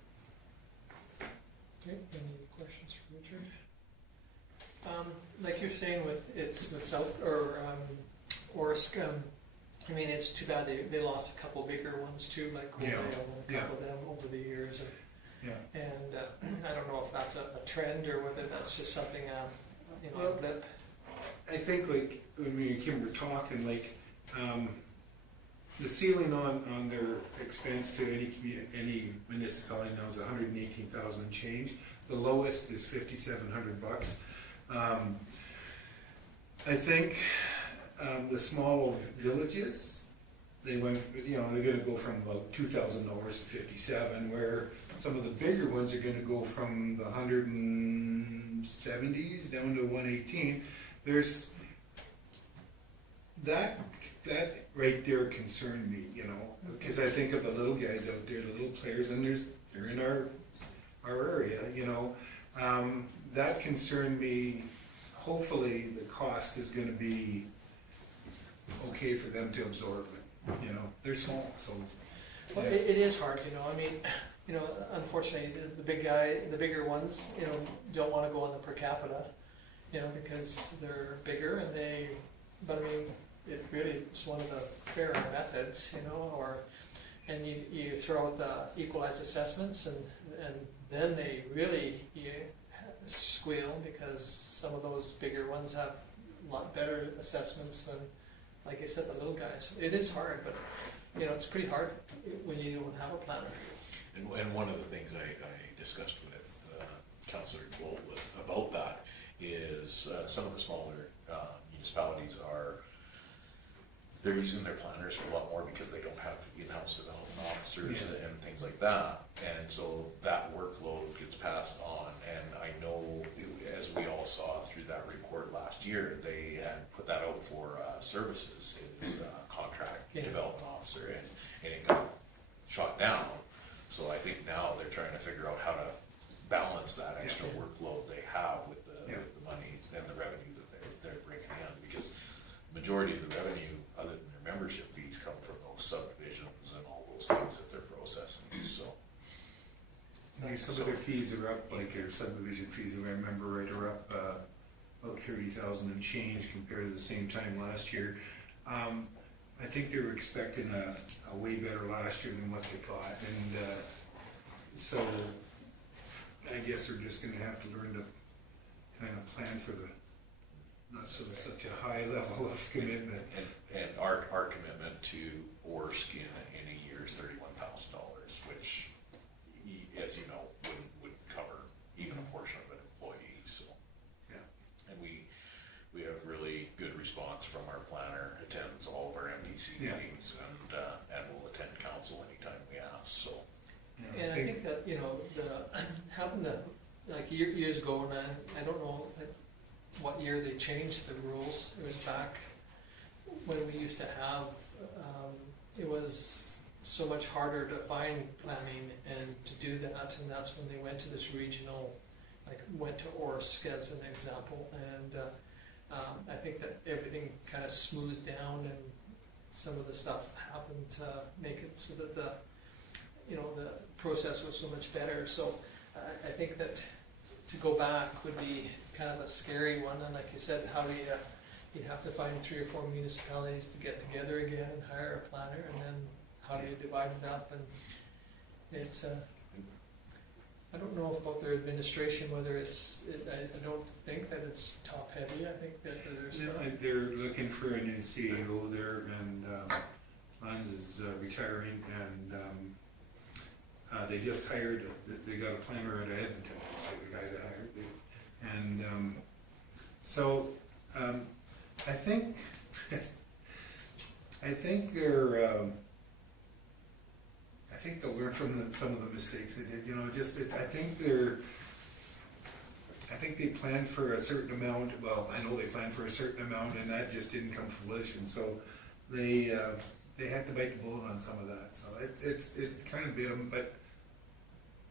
Okay, any questions for Richard? Like you're saying with South, or Orsk, I mean, it's too bad they lost a couple bigger ones too, like Coverdale and a couple of them over the years. Yeah. And I don't know if that's a trend or whether that's just something, you know, Well, a blip. I think, like, when me and Kim were talking, like, the ceiling on their expense to any municipality now is $118,000 and change. The lowest is $5,700. I think the small villages, they went, you know, they're gonna go from about $2,000 to $57,000, where some of the bigger ones are gonna go from the 170s down to 118. There's that right there concerned me, you know, because I think of the little guys out there, the little players, and they're in our area, you know. That concerned me. Hopefully the cost is gonna be okay for them to absorb it, you know. They're small, so. Well, it is hard, you know, I mean, you know, unfortunately, the bigger ones, you know, don't wanna go on the per capita, you know, because they're bigger and but I mean, it really is one of the fairer methods, you know, and you throw out the equalized assessments, and then they really squeal, because some of those bigger ones have a lot better assessments than, like I said, the little guys. It is hard, but you know, it's pretty hard when you don't have a planner. And one of the things I discussed with Councillor Gold about that is some of the smaller municipalities they're using their planners for a lot more because they don't have in-house development officers and things like that, and so that workload gets passed on. And I know, as we all saw through that report last year, they had put that out for services, as contract development officer, and it got shot down. So I think now they're trying to figure out how to balance that extra workload they have with the money and the revenue that they're bringing in, because majority of the revenue, other than their membership fees, come from those subdivisions and all those things that they're processing, so. Some of their fees are up, like their subdivision fees, if I remember right, are up about 30,000 and change compared to the same time last year. I think they were expecting a way better last year than what they got, and so I guess they're just gonna have to learn to kind of plan for the such a high level of commitment. And our commitment to Orsk in a year is $31,000, which, as you know, would cover even a portion of an employee, so. Yeah. And we have really good response from our planner, attends all of our MDC meetings, and will attend council anytime we ask, so. And I think that, you know, happened that, like years ago, and I don't know what year they changed the rules. It was back when we used to have, it was so much harder to find planning and to do that, and that's when they went to this regional, like went to Orsk as an example, and I think that everything kind of smoothed down, and some of the stuff happened to make it so that the process was so much better. So I think that to go back would be kind of a scary one, and like you said, how do you'd have to find 3 or 4 municipalities to get together again and hire a planner, and then how do you divide it up? And it's I don't know about their administration, whether I don't think that it's top heavy. I think that there's They're looking for a new CEO there, and Lanz is retiring, and they just hired, they got a planner out of Edmonton, the guy that hired me. And so I think they'll learn from some of the mistakes they did. I think they planned for a certain amount. Well, I know they planned for a certain amount, and that just didn't come to fruition. So they had to bite the bullet on some of that. So it kind of bit them. But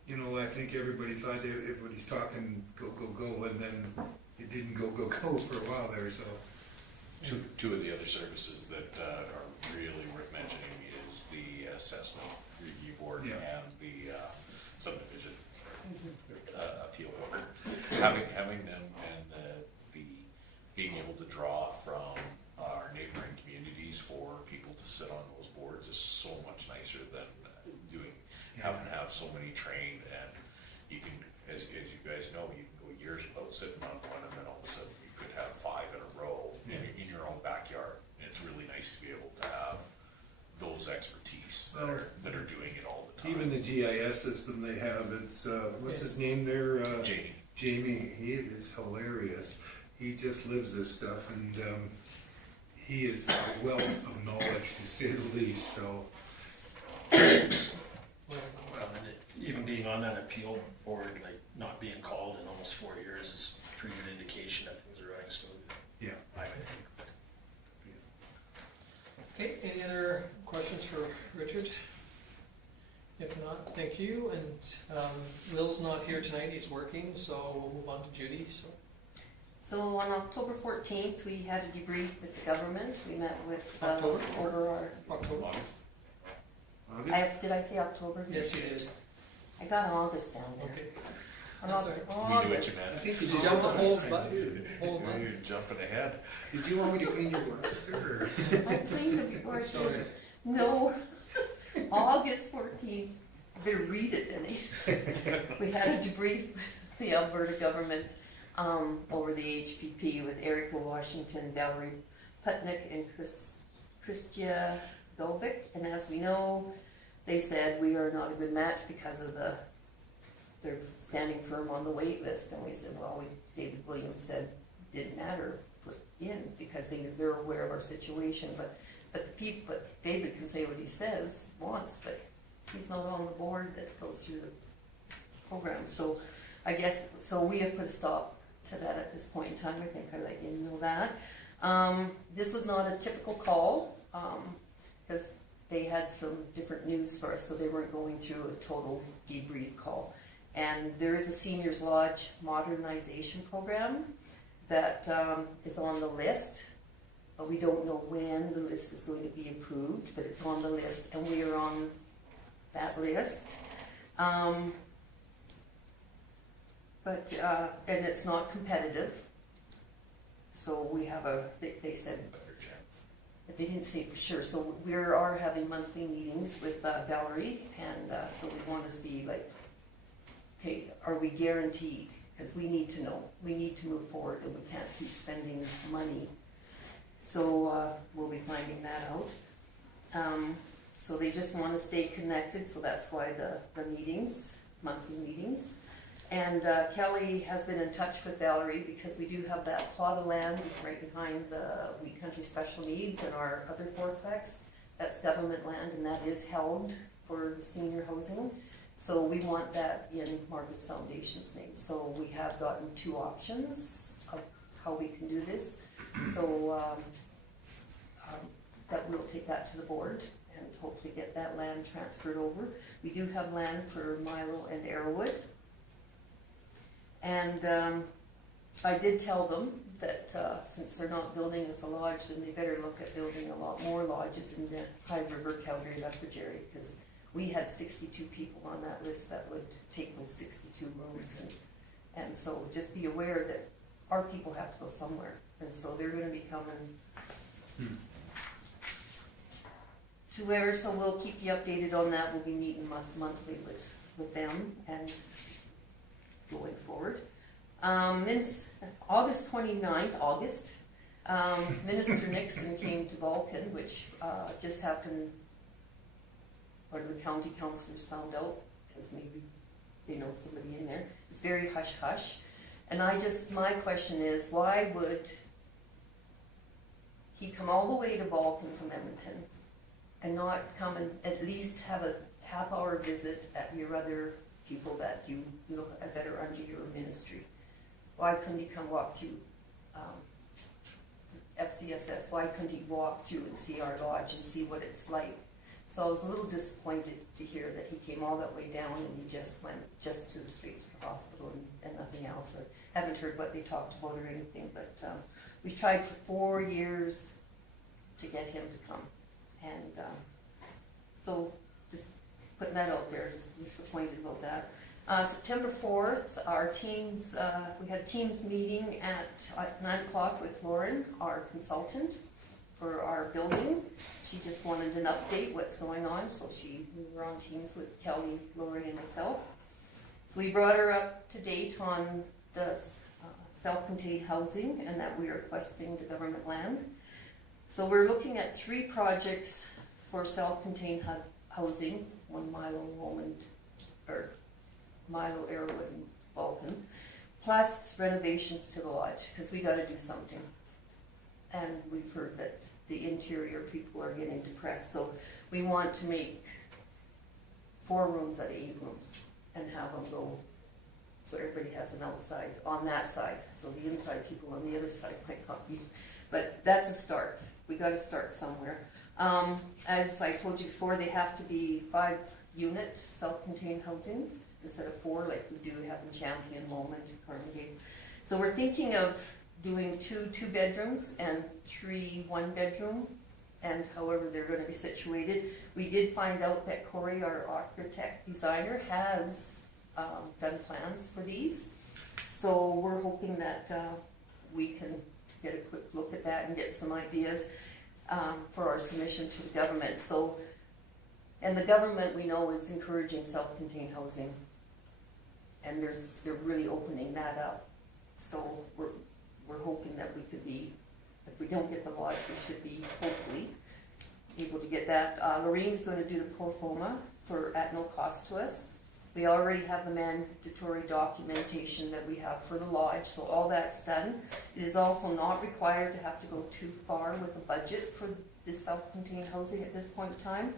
I think everybody thought everybody's talking go, and then it didn't go for a while there. So Two of the other services that are really worth mentioning is the assessment review board Yeah. and the subdivision appeal board. Having them and the being able to draw from our neighboring communities for people to sit on those boards is so much nicer than having to have so many trained, and you can, as you guys know, you can go years without sitting on one, and then all of a sudden you could have 5 in a row in your own backyard. And it's really nice to be able to have those expertise that are doing it all the time. even the GIS system they have, it's what's his name there? Jamie, he is hilarious. He just lives this stuff, and he is a wealth of knowledge, to say the least. So, Even being on that appeal board, like not being called in almost 4 years is a pretty good indication that things are running smooth. yeah. I think. Okay, any other questions for Richard? If not, thank you. And Will's not here tonight, he's working, so we'll move on to Judy. So on October 14th, we had a debrief with the government. We met with October? over our. October? August. Did I say October? Yes, you did. I got August down there. Okay. Or That's not- all We knew what August. you I meant. think Did you you did jump the whole last time, button? too. Whole Now month? you're jumping ahead. Did you want me to clean your glasses, or? I cleaned it before I Sorry. did. No, August 14th. I better read it, Denny. We had a debrief with the Alberta government over the HPP with Erica Washington, Valerie Putnick, and Christia Govic. And as we know, they said we are not a good match because of they're standing firm on the wait list. And we said, well, David Williams said didn't matter, put in, because they're aware of our situation. But David can say what he wants, but he's not on the board that goes through the program. So I guess, we have put a stop to that at this point in time. I think I let you know that. This was not a typical call, because they had some different news for us, so they weren't going through a total debrief call. And there is a Seniors Lodge modernization program that is on the list. But we don't know when the list is going to be approved, but it's on the list, and we are on that list. And it's not competitive. So we have they said, but they didn't say for sure. So we are having monthly meetings with Valerie, and so we want to see, like, okay, are we guaranteed? Because we need to know. We need to move forward, and we can't keep spending money. So we'll be finding that out. So they just want to stay connected, so that's why the meetings, monthly meetings. And Kelly has been in touch with Valerie, because we do have that plot of land right behind the Wheat Country Special Needs and our other fourplex. That's government land, and that is held for the senior housing. So we want that in Marcus Foundation's name. So we have gotten 2 options of how we can do this. So that we'll take that to the board and hopefully get that land transferred over. We do have land for Milo and Arrowwood. And I did tell them that since they're not building us a lodge, then they better look at building a lot more lodges in the High River, Calgary, Lethbridge area, because we had 62 people on that list that would take those 62 rooms. And so just be aware that our people have to go somewhere. And so they're going to be coming to where, so we'll keep you updated on that. We'll be meeting monthly with them and going forward. August 29th, Minister Nixon came to Vulcan, which just happened, or the county councilors found out, because maybe they know somebody in there. It's very hush-hush. And my question is, why would he come all the way to Vulcan from Edmonton and not come and at least have a half-hour visit at your other people that you know that are under your ministry? Why couldn't he come walk through FCSS? Why couldn't he walk through and see our lodge and see what it's like? So I was a little disappointed to hear that he came all that way down and he just went just to the street to the hospital and nothing else. I haven't heard what they talked about or anything, but we tried for 4 years to get him to come. And so just putting that out there, just disappointed about that. September 4th, our teams, we had a teams meeting at 9 o'clock with Lauren, our consultant for our building. She just wanted an update what's going on, so we were on teams with Kelly, Lauren, and myself. So we brought her up to date on the self-contained housing and that we are requesting the government land. So we're looking at 3 projects for self-contained housing, 1 Milo, Arrowwood, and Vulcan, plus renovations to the lodge, because we got to do something. And we've heard that the interior people are getting depressed, so we want to make 4 rooms out of 8 rooms and have them go, so everybody has an outside on that side, so the inside people on the other side might not be, but that's a start. We got to start somewhere. As I told you before, they have to be 5-unit self-contained housing instead of 4 like we do have in Champion, Lomond, Carnegie. So we're thinking of doing 2 2-bedrooms and 3 1-bedroom, and however they're going to be situated. We did find out that Corey, our architect designer, has done plans for these. So we're hoping that we can get a quick look at that and get some ideas for our submission to the government. So, and the government we know is encouraging self-contained housing, and they're really opening that up. So we're hoping that we could be, if we don't get the lodge, we should be hopefully able to get that. Lorraine's going to do the pro forma at no cost to us. We already have the mandatory documentation that we have for the lodge, so all that's done. It is also not required to have to go too far with the budget for this self-contained housing at this point in time,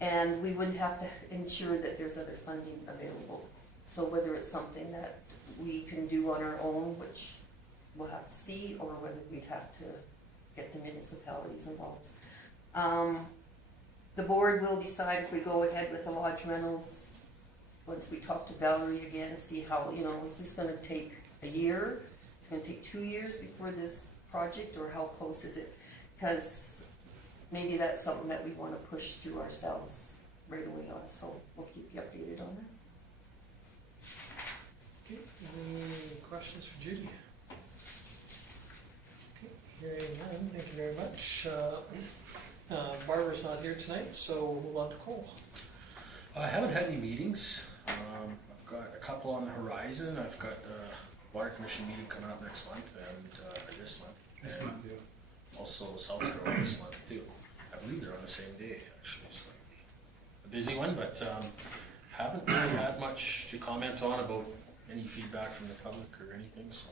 and we wouldn't have to ensure that there's other funding available. So whether it's something that we can do on our own, which we'll have to see, or whether we'd have to get the municipalities involved. The board will decide if we go ahead with the lodge rentals once we talk to Valerie again, see how, is this going to take a year? It's going to take 2 years before this project, or how close is it? Because maybe that's something that we want to push through ourselves right away on, so we'll keep you updated on that. Okay, any questions for Judy? Okay, hearing none, thank you very much. Barbara's not here tonight, so we'll move on to Cole. I haven't had any meetings. I've got a couple on the horizon. I've got a water commission meeting coming up next month and this month. This And month, yeah. Also South Carolina this month too. I believe they're on the same day actually. So a busy one, but haven't really had much to comment on about any feedback from the public or anything. So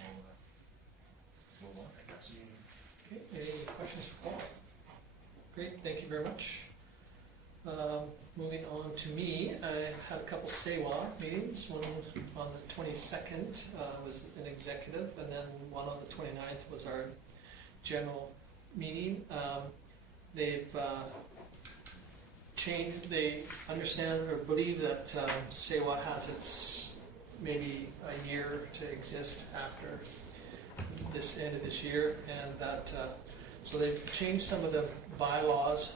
I'll move on, I guess. Okay, any questions for Paul? Great, thank you very much. Moving on to me, I had a couple SEWA meetings. One on the 22nd was an executive, and then one on the 29th was our general meeting. They've changed, they understand or believe that SEWA has its maybe a year to exist after this end of this year, and that so they've changed some of the bylaws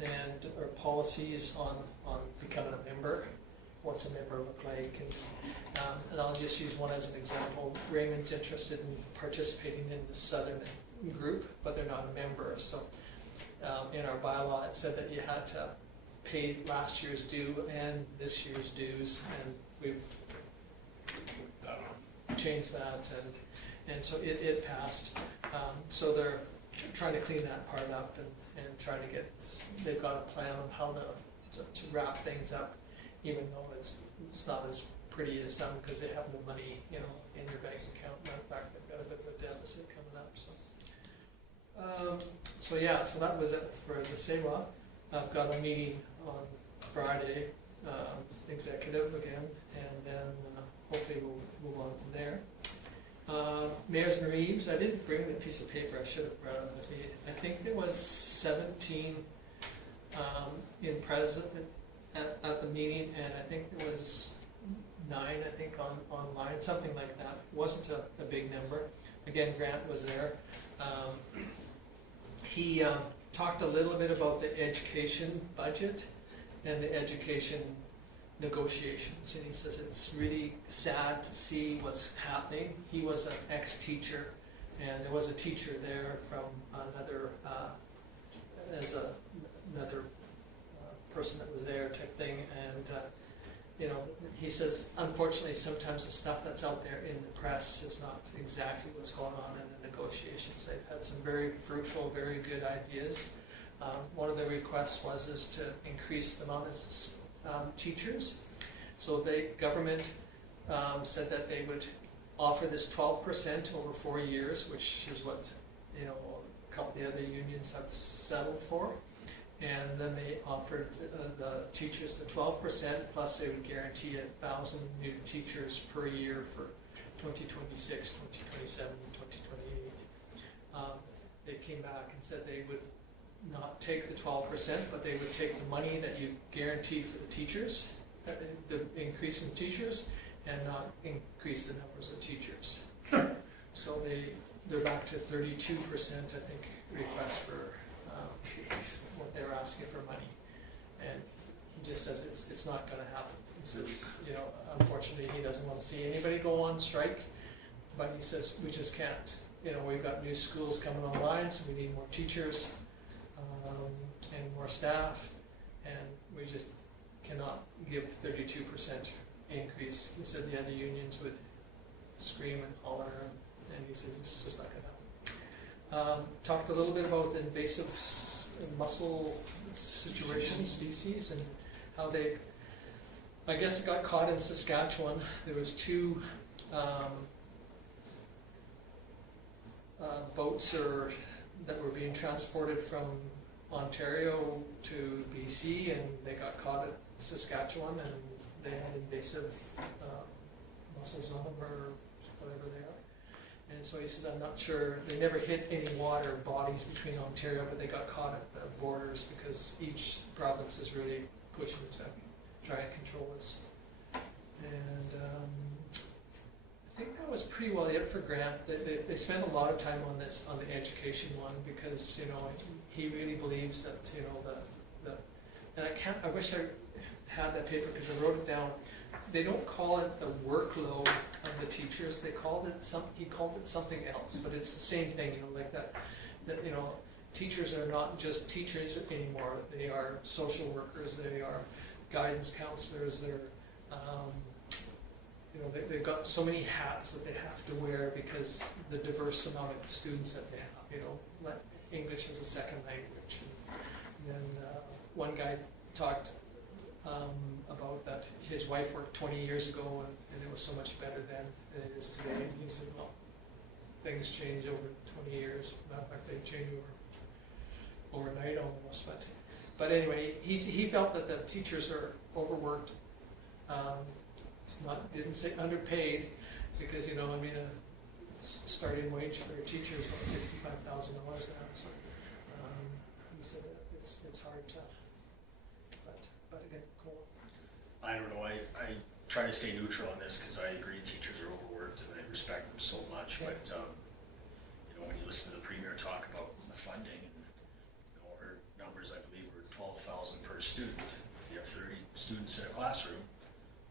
and or policies on becoming a member. What's a member look like? And I'll just use one as an example. Raymond's interested in participating in the Southern group, but they're not a member. So in our bylaw, it said that you had to pay last year's due and this year's dues, and we've changed that, and so it passed. So they're trying to clean that part up and try to get, they've got a plan on how to wrap things up, even though it's not as pretty as some, because they have no money, you know, in their bank account. Matter of fact, they've got a bit of a deficit coming up. So yeah, so that was it for the SEWA. I've got a meeting on Friday, executive again, and then hopefully we'll move on from there. Mayors and Reeves, I didn't bring the piece of paper, I should have brought it with me. I think there was 17 in present at the meeting, and I think there was 9, I think, online, something like that. It wasn't a big number. Again, Grant was there. He talked a little bit about the education budget and the education negotiations, and he says it's really sad to see what's happening. He was an ex-teacher, and there was a teacher there from another person that was there type thing, and you know, he says unfortunately sometimes the stuff that's out there in the press is not exactly what's going on in the negotiations. They've had some very fruitful, very good ideas. One of the requests was to increase the amount of teachers. So the government said that they would offer this 12% over 4 years, which is what, you know, a couple of the other unions have settled for. And then they offered the teachers the 12%, plus they would guarantee 1,000 new teachers per year for 2026, 2027, and 2028. They came back and said they would not take the 12%, but they would take the money that you guaranteed for the teachers, the increase in teachers, and not increase the numbers of teachers. So they're back to 32%, I think, request for what they're asking for money. And he just says it's not going to happen. He says, you know, unfortunately he doesn't want to see anybody go on strike, but he says we just can't. You know, we've got new schools coming online, so we need more teachers and more staff, and we just cannot give 32% increase. He said the other unions would scream and holler, and he said it's just not going to happen. Talked a little bit about the invasive mussel situation, species, and how they, I guess it got caught in Saskatchewan. There was 2 boats that were being transported from Ontario to BC, and they got caught at Saskatchewan, and they had invasive mussels on them, or whatever they are. And so he says, I'm not sure, they never hit any water bodies between Ontario, but they got caught at the borders because each province is really pushing to try and control this. And I think that was pretty well it for Grant. They spent a lot of time on this, on the education one, because, you know, he really believes that, you know, and I wish I had that paper because I wrote it down. They don't call it the workload of the teachers. He called it something else, but it's the same thing, you know, like that, you know, teachers are not just teachers anymore. They are social workers, they are guidance counselors, they're, you know, they've got so many hats that they have to wear because the diverse amount of students that they have, you know, like English as a second language. And then one guy talked about that his wife worked 20 years ago and it was so much better then than it is today. And he said, well, things change over 20 years. Not like they change overnight almost, but But anyway, he felt that the teachers are overworked. It's not, didn't say underpaid, because, you know, I mean, a starting wage for a teacher is about $65,000 now, so, he said that it's hard to, but again, cool. I don't know, I try to stay neutral on this, because I agree teachers are overworked, and I respect them so much, Yeah. but, you know, when you listen to the Premier talk about the funding, and, you know, her numbers, I believe, were 12,000 per student. If you have 30 students in a classroom,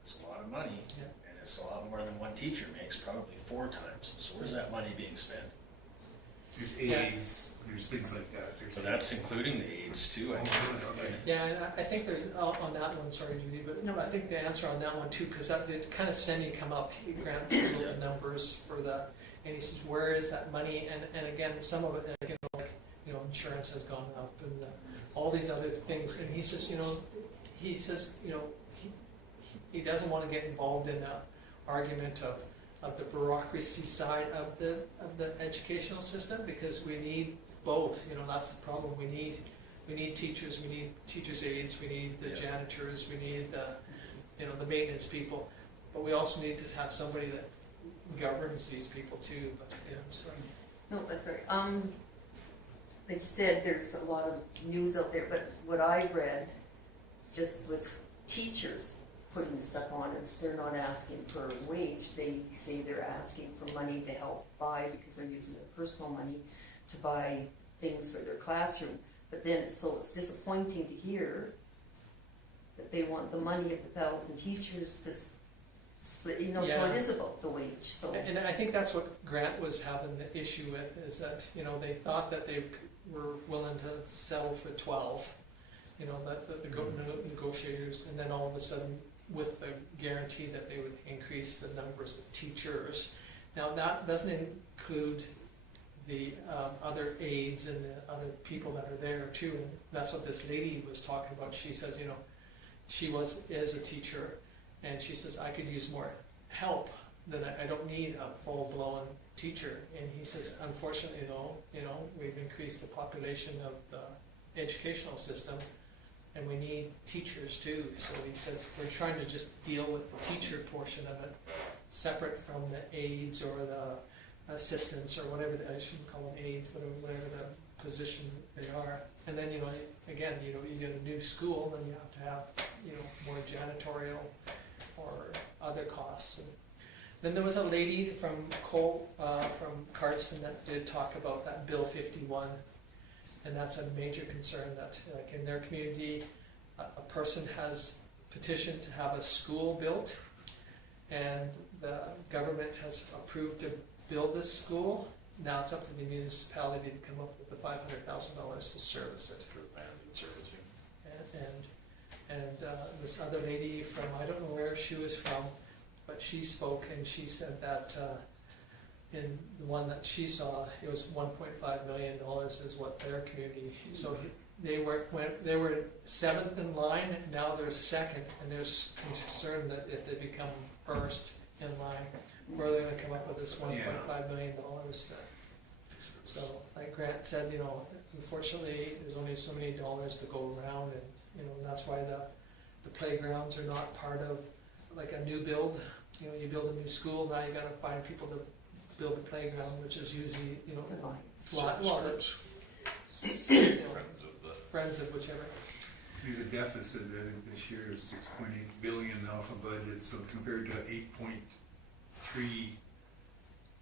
it's a lot of money, Yeah. and it's a lot more than one teacher makes, probably 4 times. So where's that money being spent? There's Yeah. aides, there's things like that. There's So that's including the aides too, I Oh, think. really? Okay. Yeah, and I think there's, on that one, sorry Judy, but no, I think the answer on that one too, because that did kind of come up, Grant, the numbers for the, and he says, where is that money? And again, some of it, you know, like, you know, insurance has gone up and all these other things, and he says, you know, he doesn't want to get involved in the argument of the bureaucracy side of the educational system, because we need both. You know, that's the problem. We need teachers, we need teachers' aides, we need the janitors, we need the, you know, the maintenance people, but we also need to have somebody that governs these people too. But you know, so No, that's right. Like you said, there's a lot of news out there, but what I've read, just with teachers putting stuff on, it's they're not asking for a wage. They say they're asking for money to help buy, because they're using their personal money to buy things for their classroom. But then, so it's disappointing to hear that they want the money of the 1,000 teachers to split, you know, so Yeah. it is about the wage, so. and I think that's what Grant was having the issue with, is that, you know, they thought that they were willing to settle for 12, you know, that the negotiators, and then all of a sudden, with the guarantee that they would increase the numbers of teachers. Now, that doesn't include the other aides and the other people that are there too, and that's what this lady was talking about. She said, you know, she is a teacher, and she says, I could use more help, than I don't need a full-blown teacher. And he says, unfortunately though, you know, we've increased the population of the educational system, and we need teachers too. So he said, we're trying to just deal with the teacher portion of it, separate from the aides or the assistants or whatever, I shouldn't call them aides, but whatever the position they are. And then, you know, again, you know, you get a new school, then you have to have, you know, more janitorial or other costs. And then there was a lady from Cardston that did talk about that Bill 51, and that's a major concern that, like, in their community, a person has petitioned to have a school built, and the government has approved to build this school. Now it's up to the municipality to come up with the $500,000 to service it. For management servicing. And this other lady from, I don't know where she was from, but she spoke, and she said that in the one that she saw, it was $1.5 million is what their community, so they were 7th in line, now they're 2nd, and they're concerned that if they become first in line, where they're gonna come up with this $1.5 million to. So, like Grant said, you know, unfortunately, there's only so many dollars to go around, and, you know, that's why the playgrounds are not part of, like, a new build. You know, you build a new school, now you gotta find people to build a playground, which is usually, you know, friends of whichever. There's a deficit, I think this year is 6.8 billion off a budget, so compared to 8.3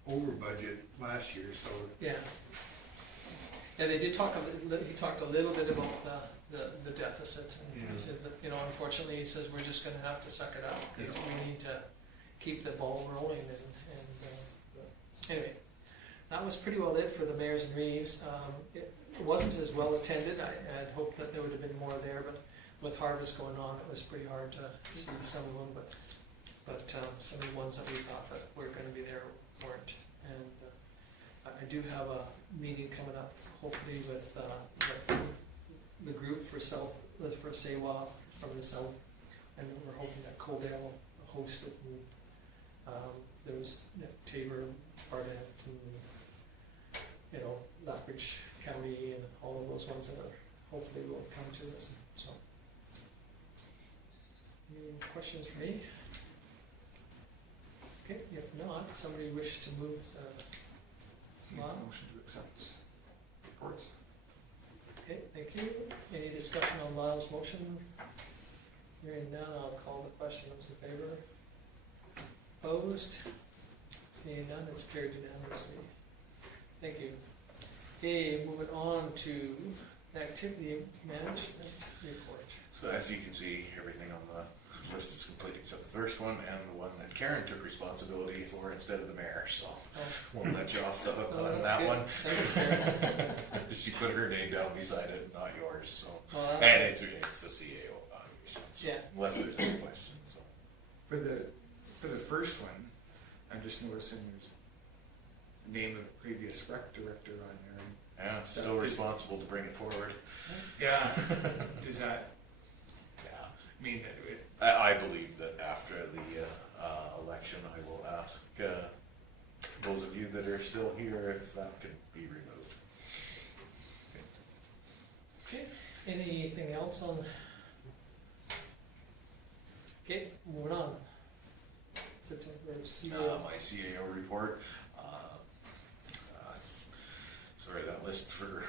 over budget last year, so. Yeah. Yeah, they did talk he talked a little bit about the deficit, and he Yeah. said that, you know, unfortunately, he says, we're just gonna have to suck it up, because we need to keep the ball rolling, and anyway, that was pretty well it for the Mayors and Reeves. It wasn't as well attended. I had hoped that there would have been more there, but with harvest going on, it was pretty hard to see some of them, but some of the ones that we thought that were gonna be there weren't. And I do have a meeting coming up, hopefully with the group for SAWA from the south, and we're hoping that Coldale will host it. And, there was Tabor, Barnett, and, you know, Lethbridge County, and all of those ones that are hopefully will come to us, so. Any questions for me? Okay, if not, somebody wish to move the law? Motion to accept reports. Okay, thank you. Any discussion on Lyle's motion? Hearing none, I'll call the question. Those in favor? Opposed? Seeing none, it's carried unanimously. Thank you. Okay, moving on to activity management report. So as you can see, everything on the list is complete except the first one and the one that Karen took responsibility for instead of the mayor, so Oh, we'll let you off the hook oh, on that's that good. one. Thank you, Karen. She put her name down beside it, not yours, so. Well, And that's- it's the CAO evaluation, so, Yeah. unless there's any questions, so. For the first one, I'm just noticing there's the name of the previous rec director on there. Yeah, still responsible to bring it forward. Yeah. Does that Yeah. mean that I believe that after the election, I will ask those of you that are still here if that could be removed. Okay, anything else on? Okay, moving on. September CAO. My CAO report. Sorry, that list for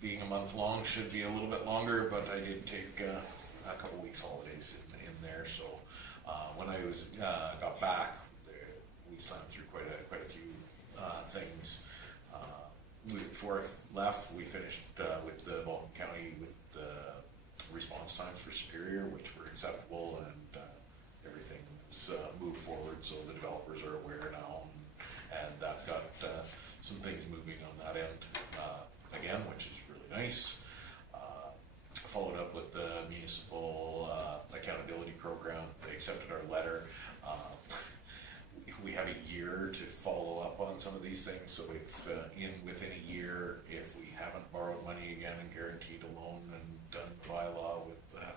being a month long should be a little bit longer, but I did take a couple weeks holidays in there. So when I was got back, we signed through quite a few things. Before I left, we finished with the Vulcan County with the response times for Superior, which were acceptable, and everything's moved forward. So the developers are aware now, and that got some things moving on that end again, which is really nice. Followed up with the municipal accountability program. They accepted our letter. We have a year to follow up on some of these things. So if within a year, if we haven't borrowed money again and guaranteed a loan and done the bylaw with that,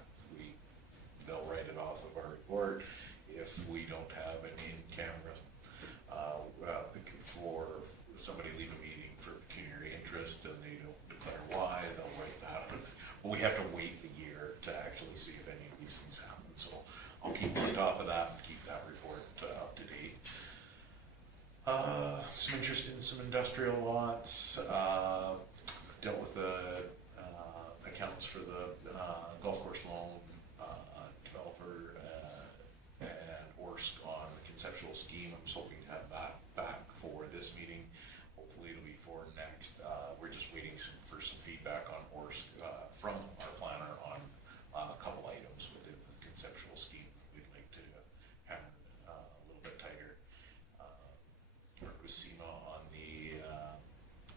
they'll write it off of our report. If we don't have an in-camera for somebody leave a meeting for pecuniary interest and they don't declare why, they'll write that. But we have to wait the year to actually see if any of these things happen. So I'll keep on top of that and keep that report up to date. Some interest in some industrial lots. Dealt with the accounts for the golf course loan developer and Orsk on the conceptual scheme. I'm just hoping to have that back for this meeting. Hopefully it'll be for next. We're just waiting for some feedback on Orsk from our planner on a couple items within the conceptual scheme. We'd like to hammer a little bit tighter. Worked with SEMA on the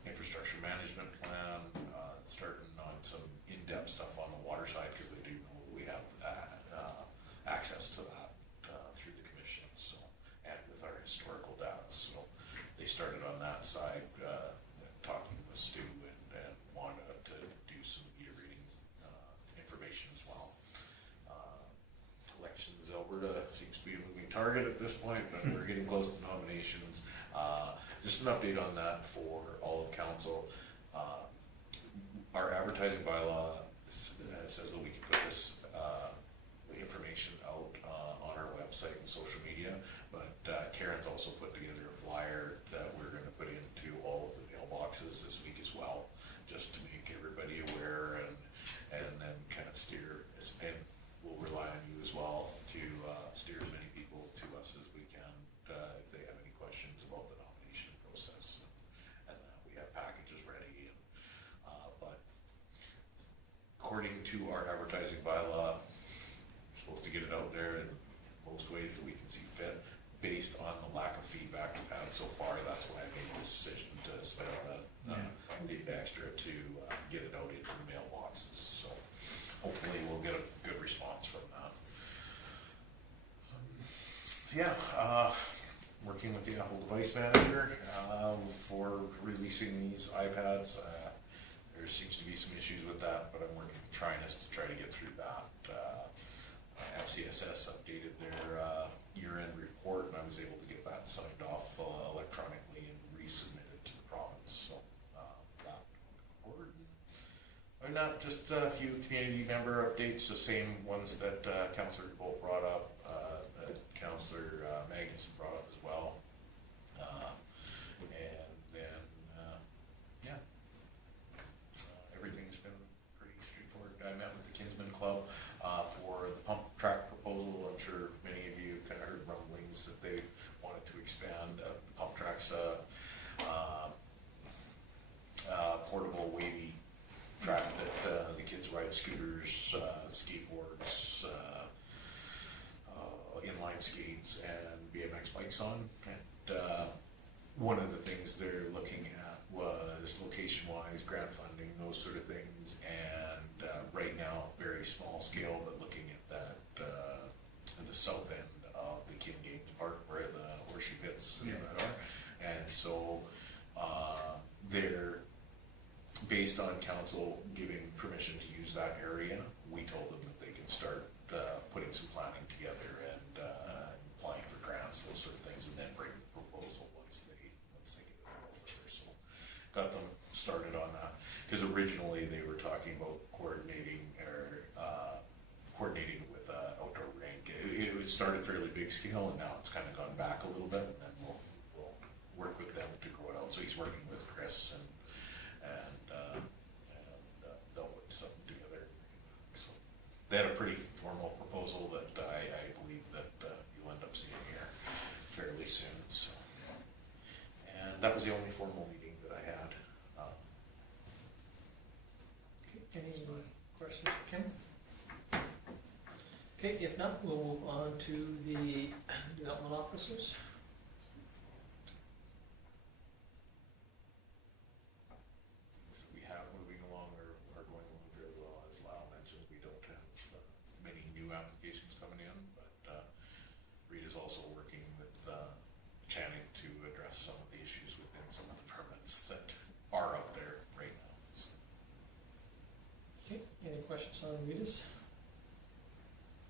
infrastructure management plan, starting on some in-depth stuff on the water side because they do know we have access to that through the commission. So, and with our historical data, so they started on that side, talking with Stu and wanted to do some meter reading information as well. Elections, Alberta seems to be a moving target at this point, but we're getting close to nominations. Just an update on that for all of council. Our advertising bylaw says that we can put this information out on our website and social media, but Karen's also put together a flyer that we're going to put into all of the mailboxes this week as well, just to make everybody aware and then kind of steer, and we'll rely on you as well to steer as many people to us as we can if they have any questions about the nomination process. And we have packages ready. But according to our advertising bylaw, we're supposed to get it out there in most ways that we can see fit. Based on the lack of feedback we've had so far, that's why I made the decision to spend the extra to get it out into the mailboxes. So hopefully we'll get a good response from that. Working with the Apple device manager for releasing these iPads. There seems to be some issues with that, but I'm working with Trinus to try to get through that. FCSS updated their year-end report, and I was able to get that signed off electronically and resubmitted to the province. So that forward. Or not, just a few community member updates, the same ones that Councillor Bolt brought up, that Councillor Magnuson brought up as well. And then, yeah, everything's been pretty straightforward. I met with the Kinsman Club for the pump track proposal. I'm sure many of you kind of heard rumblings that they wanted to expand the pump tracks, portable wavy track that the kids ride scooters, skateboards, inline skates, and BMX bikes on. And one of the things they're looking at was location-wise, grant funding, those sort of things. And right now, very small scale, but looking at that at the south end of the Kim Games Park where the horseshoe pits and that are. And so they're based on council giving permission to use that area. We told them that they can start putting some planning together and applying for grants, those sort of things, and then bring a proposal once they get it over. So got them started on that, because originally they were talking about coordinating with outdoor rink. It started fairly big scale, and now it's kind of gone back a little bit, and we'll work with them to grow it out. So he's working with Chris and they'll put something together. So they had a pretty formal proposal that I believe that you'll end up seeing here fairly soon. So, and that was the only formal meeting that I had. Okay, any questions for Kim? Okay, if not, we'll move on to the development officers. We have moving along or are going along very well. As Lyle mentioned, we don't have many new applications coming in, but Rita's also working with Channing to address some of the issues within some of the permits that are out there right now. So. Okay, any questions on Rita's?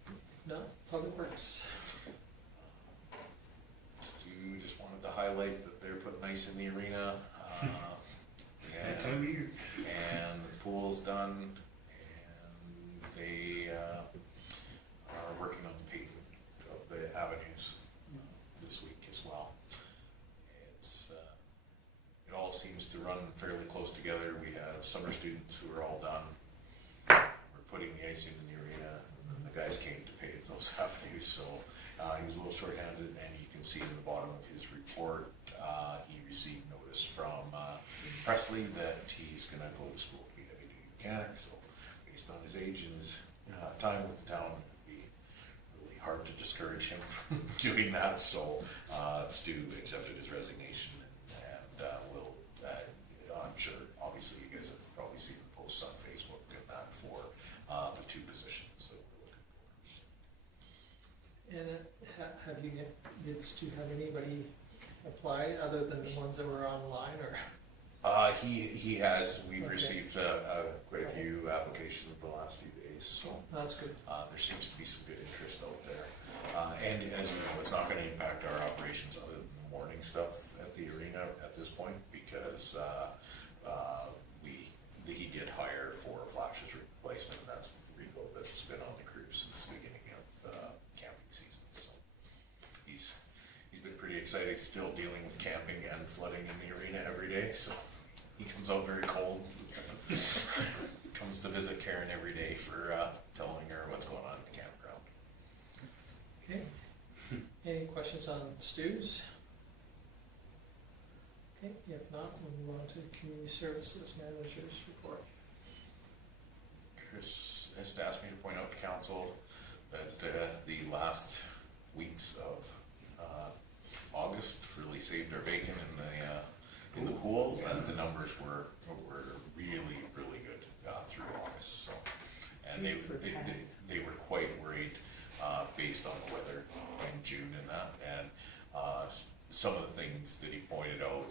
If not, Public Works. Stu just wanted to highlight that they're putting ice in the arena. That time of year. And the pool's done, and they are working on the pavement of the avenues this week as well. It's it all seems to run fairly close together. We have summer students who are all done. We're putting the ice in the arena, and the guys came to pave those avenues, so he was a little short-handed, and you can see in the bottom of his report, he received notice from Presley that he's going to go to school to be a heavy-duty mechanic. So based on his age and his time with the town, it would be really hard to discourage him from doing that. So Stu accepted his resignation, and will, I'm sure, obviously you guys have probably seen the posts on Facebook and that for the two positions that we're looking for. So. And did Stu have anybody apply other than the ones that were online, or? He has. We've Okay. received quite a few applications in the last few days, so That's good. there seems to be some good interest out there. And as you know, it's not going to impact our operations other than the morning stuff at the arena at this point, because he did hire for a Flash's replacement, and that's Rico that's been on the crew since the beginning of the camping season. So he's been pretty excited, still dealing with camping and flooding in the arena every day. So he comes out very cold. Comes to visit Karen every day for telling her what's going on in the campground. Okay. Any questions on Stu's? Okay, if not, we'll move on to the Community Services Manager's report. Chris has asked me to point out to council that the last weeks of August really saved our bacon in the pool, and the numbers were really good through August. So, and they were quite worried based on the weather in June and that, and some of the things that he pointed out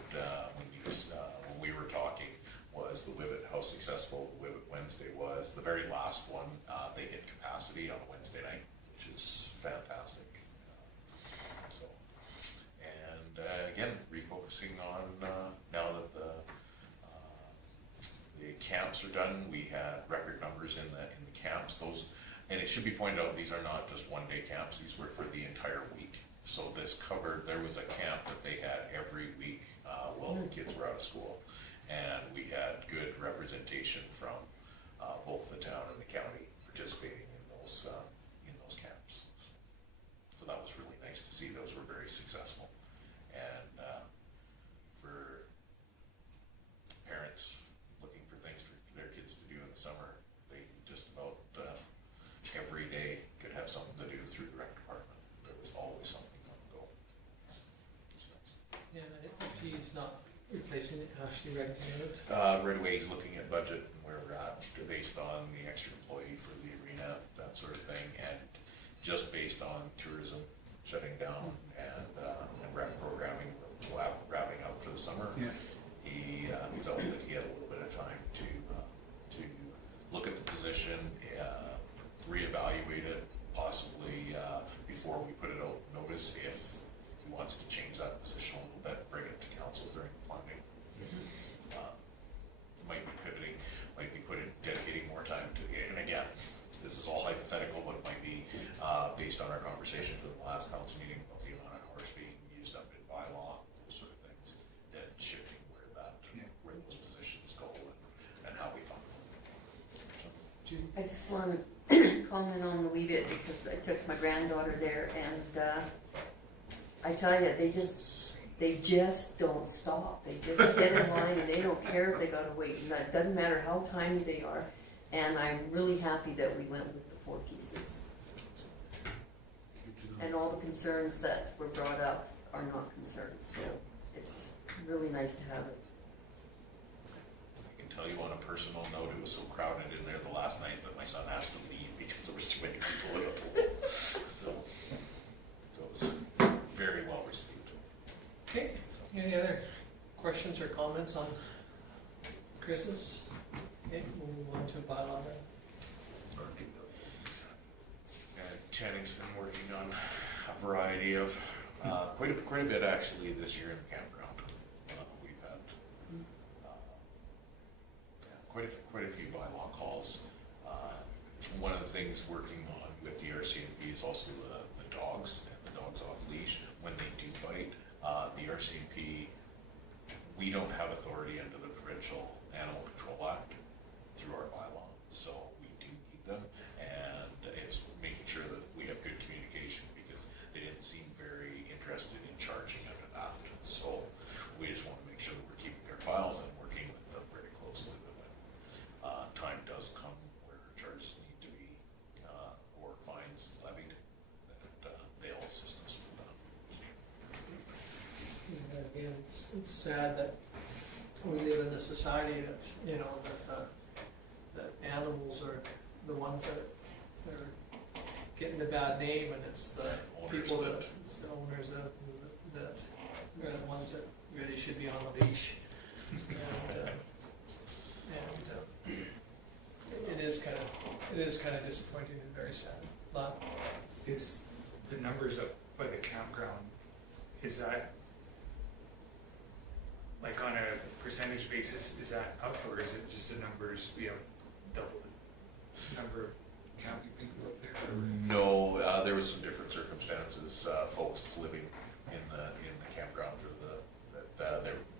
when we were talking was the Wibbit, how successful the Wibbit Wednesday was. The very last one, they hit capacity on a Wednesday night, which is fantastic. So, and again, refocusing on now that the camps camps are done. We had record numbers in the camps. Those, and it should be pointed out, these are not just one-day camps. These were for the entire week. So this covered, there was a camp that they had every week while the kids were out of school. And we had good representation from both the town and the county participating in those camps. So that was really nice to see. Those were very successful. And for parents looking for things for their kids to do in the summer, they just about every day could have something to do through the rec department. There was always something on the go. It's nice. Yeah, and I see he's not replacing it, actually renting out. Right away, he's looking at budget and where we're at, based on the extra employee for the arena, that sort of thing, and just based on tourism shutting down and rec programming wrapping up for the summer. Yeah. He felt that he had a little bit of time to look at the position, reevaluate it, possibly before we put it out notice, if he wants to change that position a little bit, bring it to council during planning. Might be pivoting, might be dedicating more time to it. And again, this is all hypothetical, but it might be based on our conversation from the last council meeting about the amount of hours being used up in bylaw, those sort of things, and shifting where those positions go and how we fund them. Judy? I just want to comment on the wee bit because I took my granddaughter there and I tell you, they just don't stop. They just get in line and they don't care if they gotta wait. And it doesn't matter how tiny they are. And I'm really happy that we went with the 4 pieces. And all the concerns that were brought up are not concerns. So it's really nice to have it. I can tell you on a personal note, it was so crowded in there the last night that my son has to leave because there was too many people in the pool. So it was very well received. Okay, any other questions or comments on Chris's? Okay, we'll move on to bylaw then. Channing's been working on a variety of, quite a bit actually this year in the campground. We've had quite a few bylaw calls. One of the things working on with the RCMP is also the dogs and the dogs off leash. When they do bite, the RCMP, we don't have authority under the Provincial Animal Control Act through our bylaw, so we do need them, and it's making sure that we have good communication because they didn't seem very interested in charging under that. So we just want to make sure that we're keeping their files and working with them very closely. But when time does come where charges need to be or fines levied, that they'll assist us with that. Again, it's sad that we live in a society that's, you know, that animals are the ones that are getting the bad name, and it's the people that, it's the owners that are the ones that really should be on the leash. And it is kind of disappointing and very sad. But Is the numbers up by the campground, is that, like on a percentage basis, is that up, or is it just the numbers, we have double the number of camping people up there? No, there was some different circumstances. Folks living in the campground for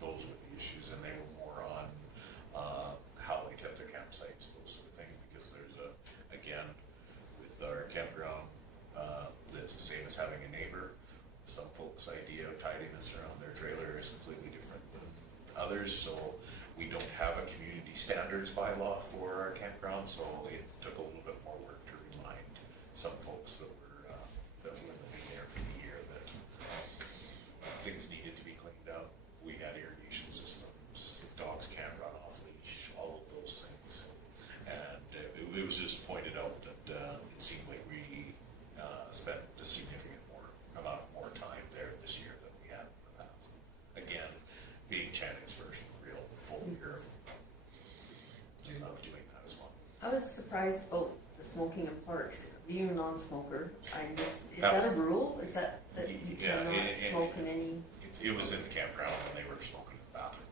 those were the issues, and they were more on how they kept their campsites, those sort of things. Because there's again, with our campground, it's the same as having a neighbor. Some folks' idea of tidiness around their trailer is completely different than others. So we don't have a community standards bylaw for our campground, so it took a little bit more work to remind some folks that were living there for the year that things needed to be cleaned up. We had irrigation systems, dogs can't run off leash, all of those things. And it was just pointed out that it seemed like we spent a significant amount more time there this year than we had in the past. Again, being Channing's first real full year of doing that as well. I was surprised about the smoking in parks. Being a non-smoker, is That that was- a rule? Is that you Yeah, cannot and- smoke in any? It was in the campground when they were smoking in the bathroom.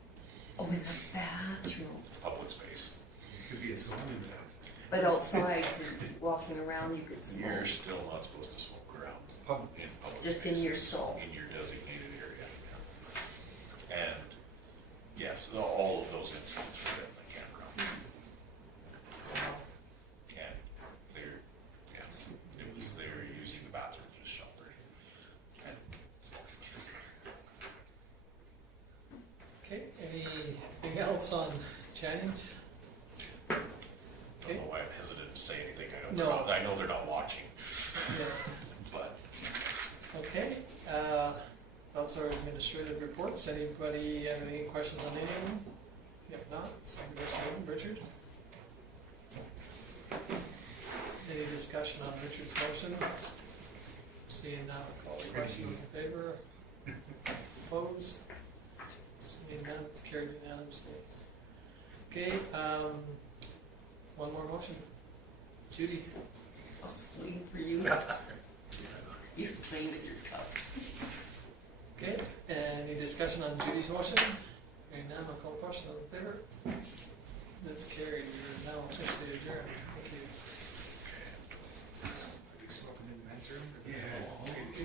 Oh, in the bathroom. It's public space. Could be a song in that. But outside, walking around, you could You're smoke. still not supposed to smoke around in public Just in your spaces, stall. in your designated area. Yeah. And yes, all of those incidents were in the campground. And they're, yes, it was, they were using the bathroom as shelter. And smoking. Okay, anything else on Jennings? I don't know why I'm hesitant to say anything. No. I know they're not watching, Yeah. but Okay, that's our administrative reports. Anybody have any questions on any of them? If not, somebody else, Richard? Any discussion on Richard's motion? Seeing none, call the question in favor. Opposed? Seeing none, it's carried unanimously. Okay, one more motion. Judy? I was waiting for you. You're playing with your cup. Okay, any discussion on Judy's motion? Hearing none, I'll call the question, all in favor? That's carried, you're now officially adjourned. Thank you. Are you smoking in the men's room? Yeah.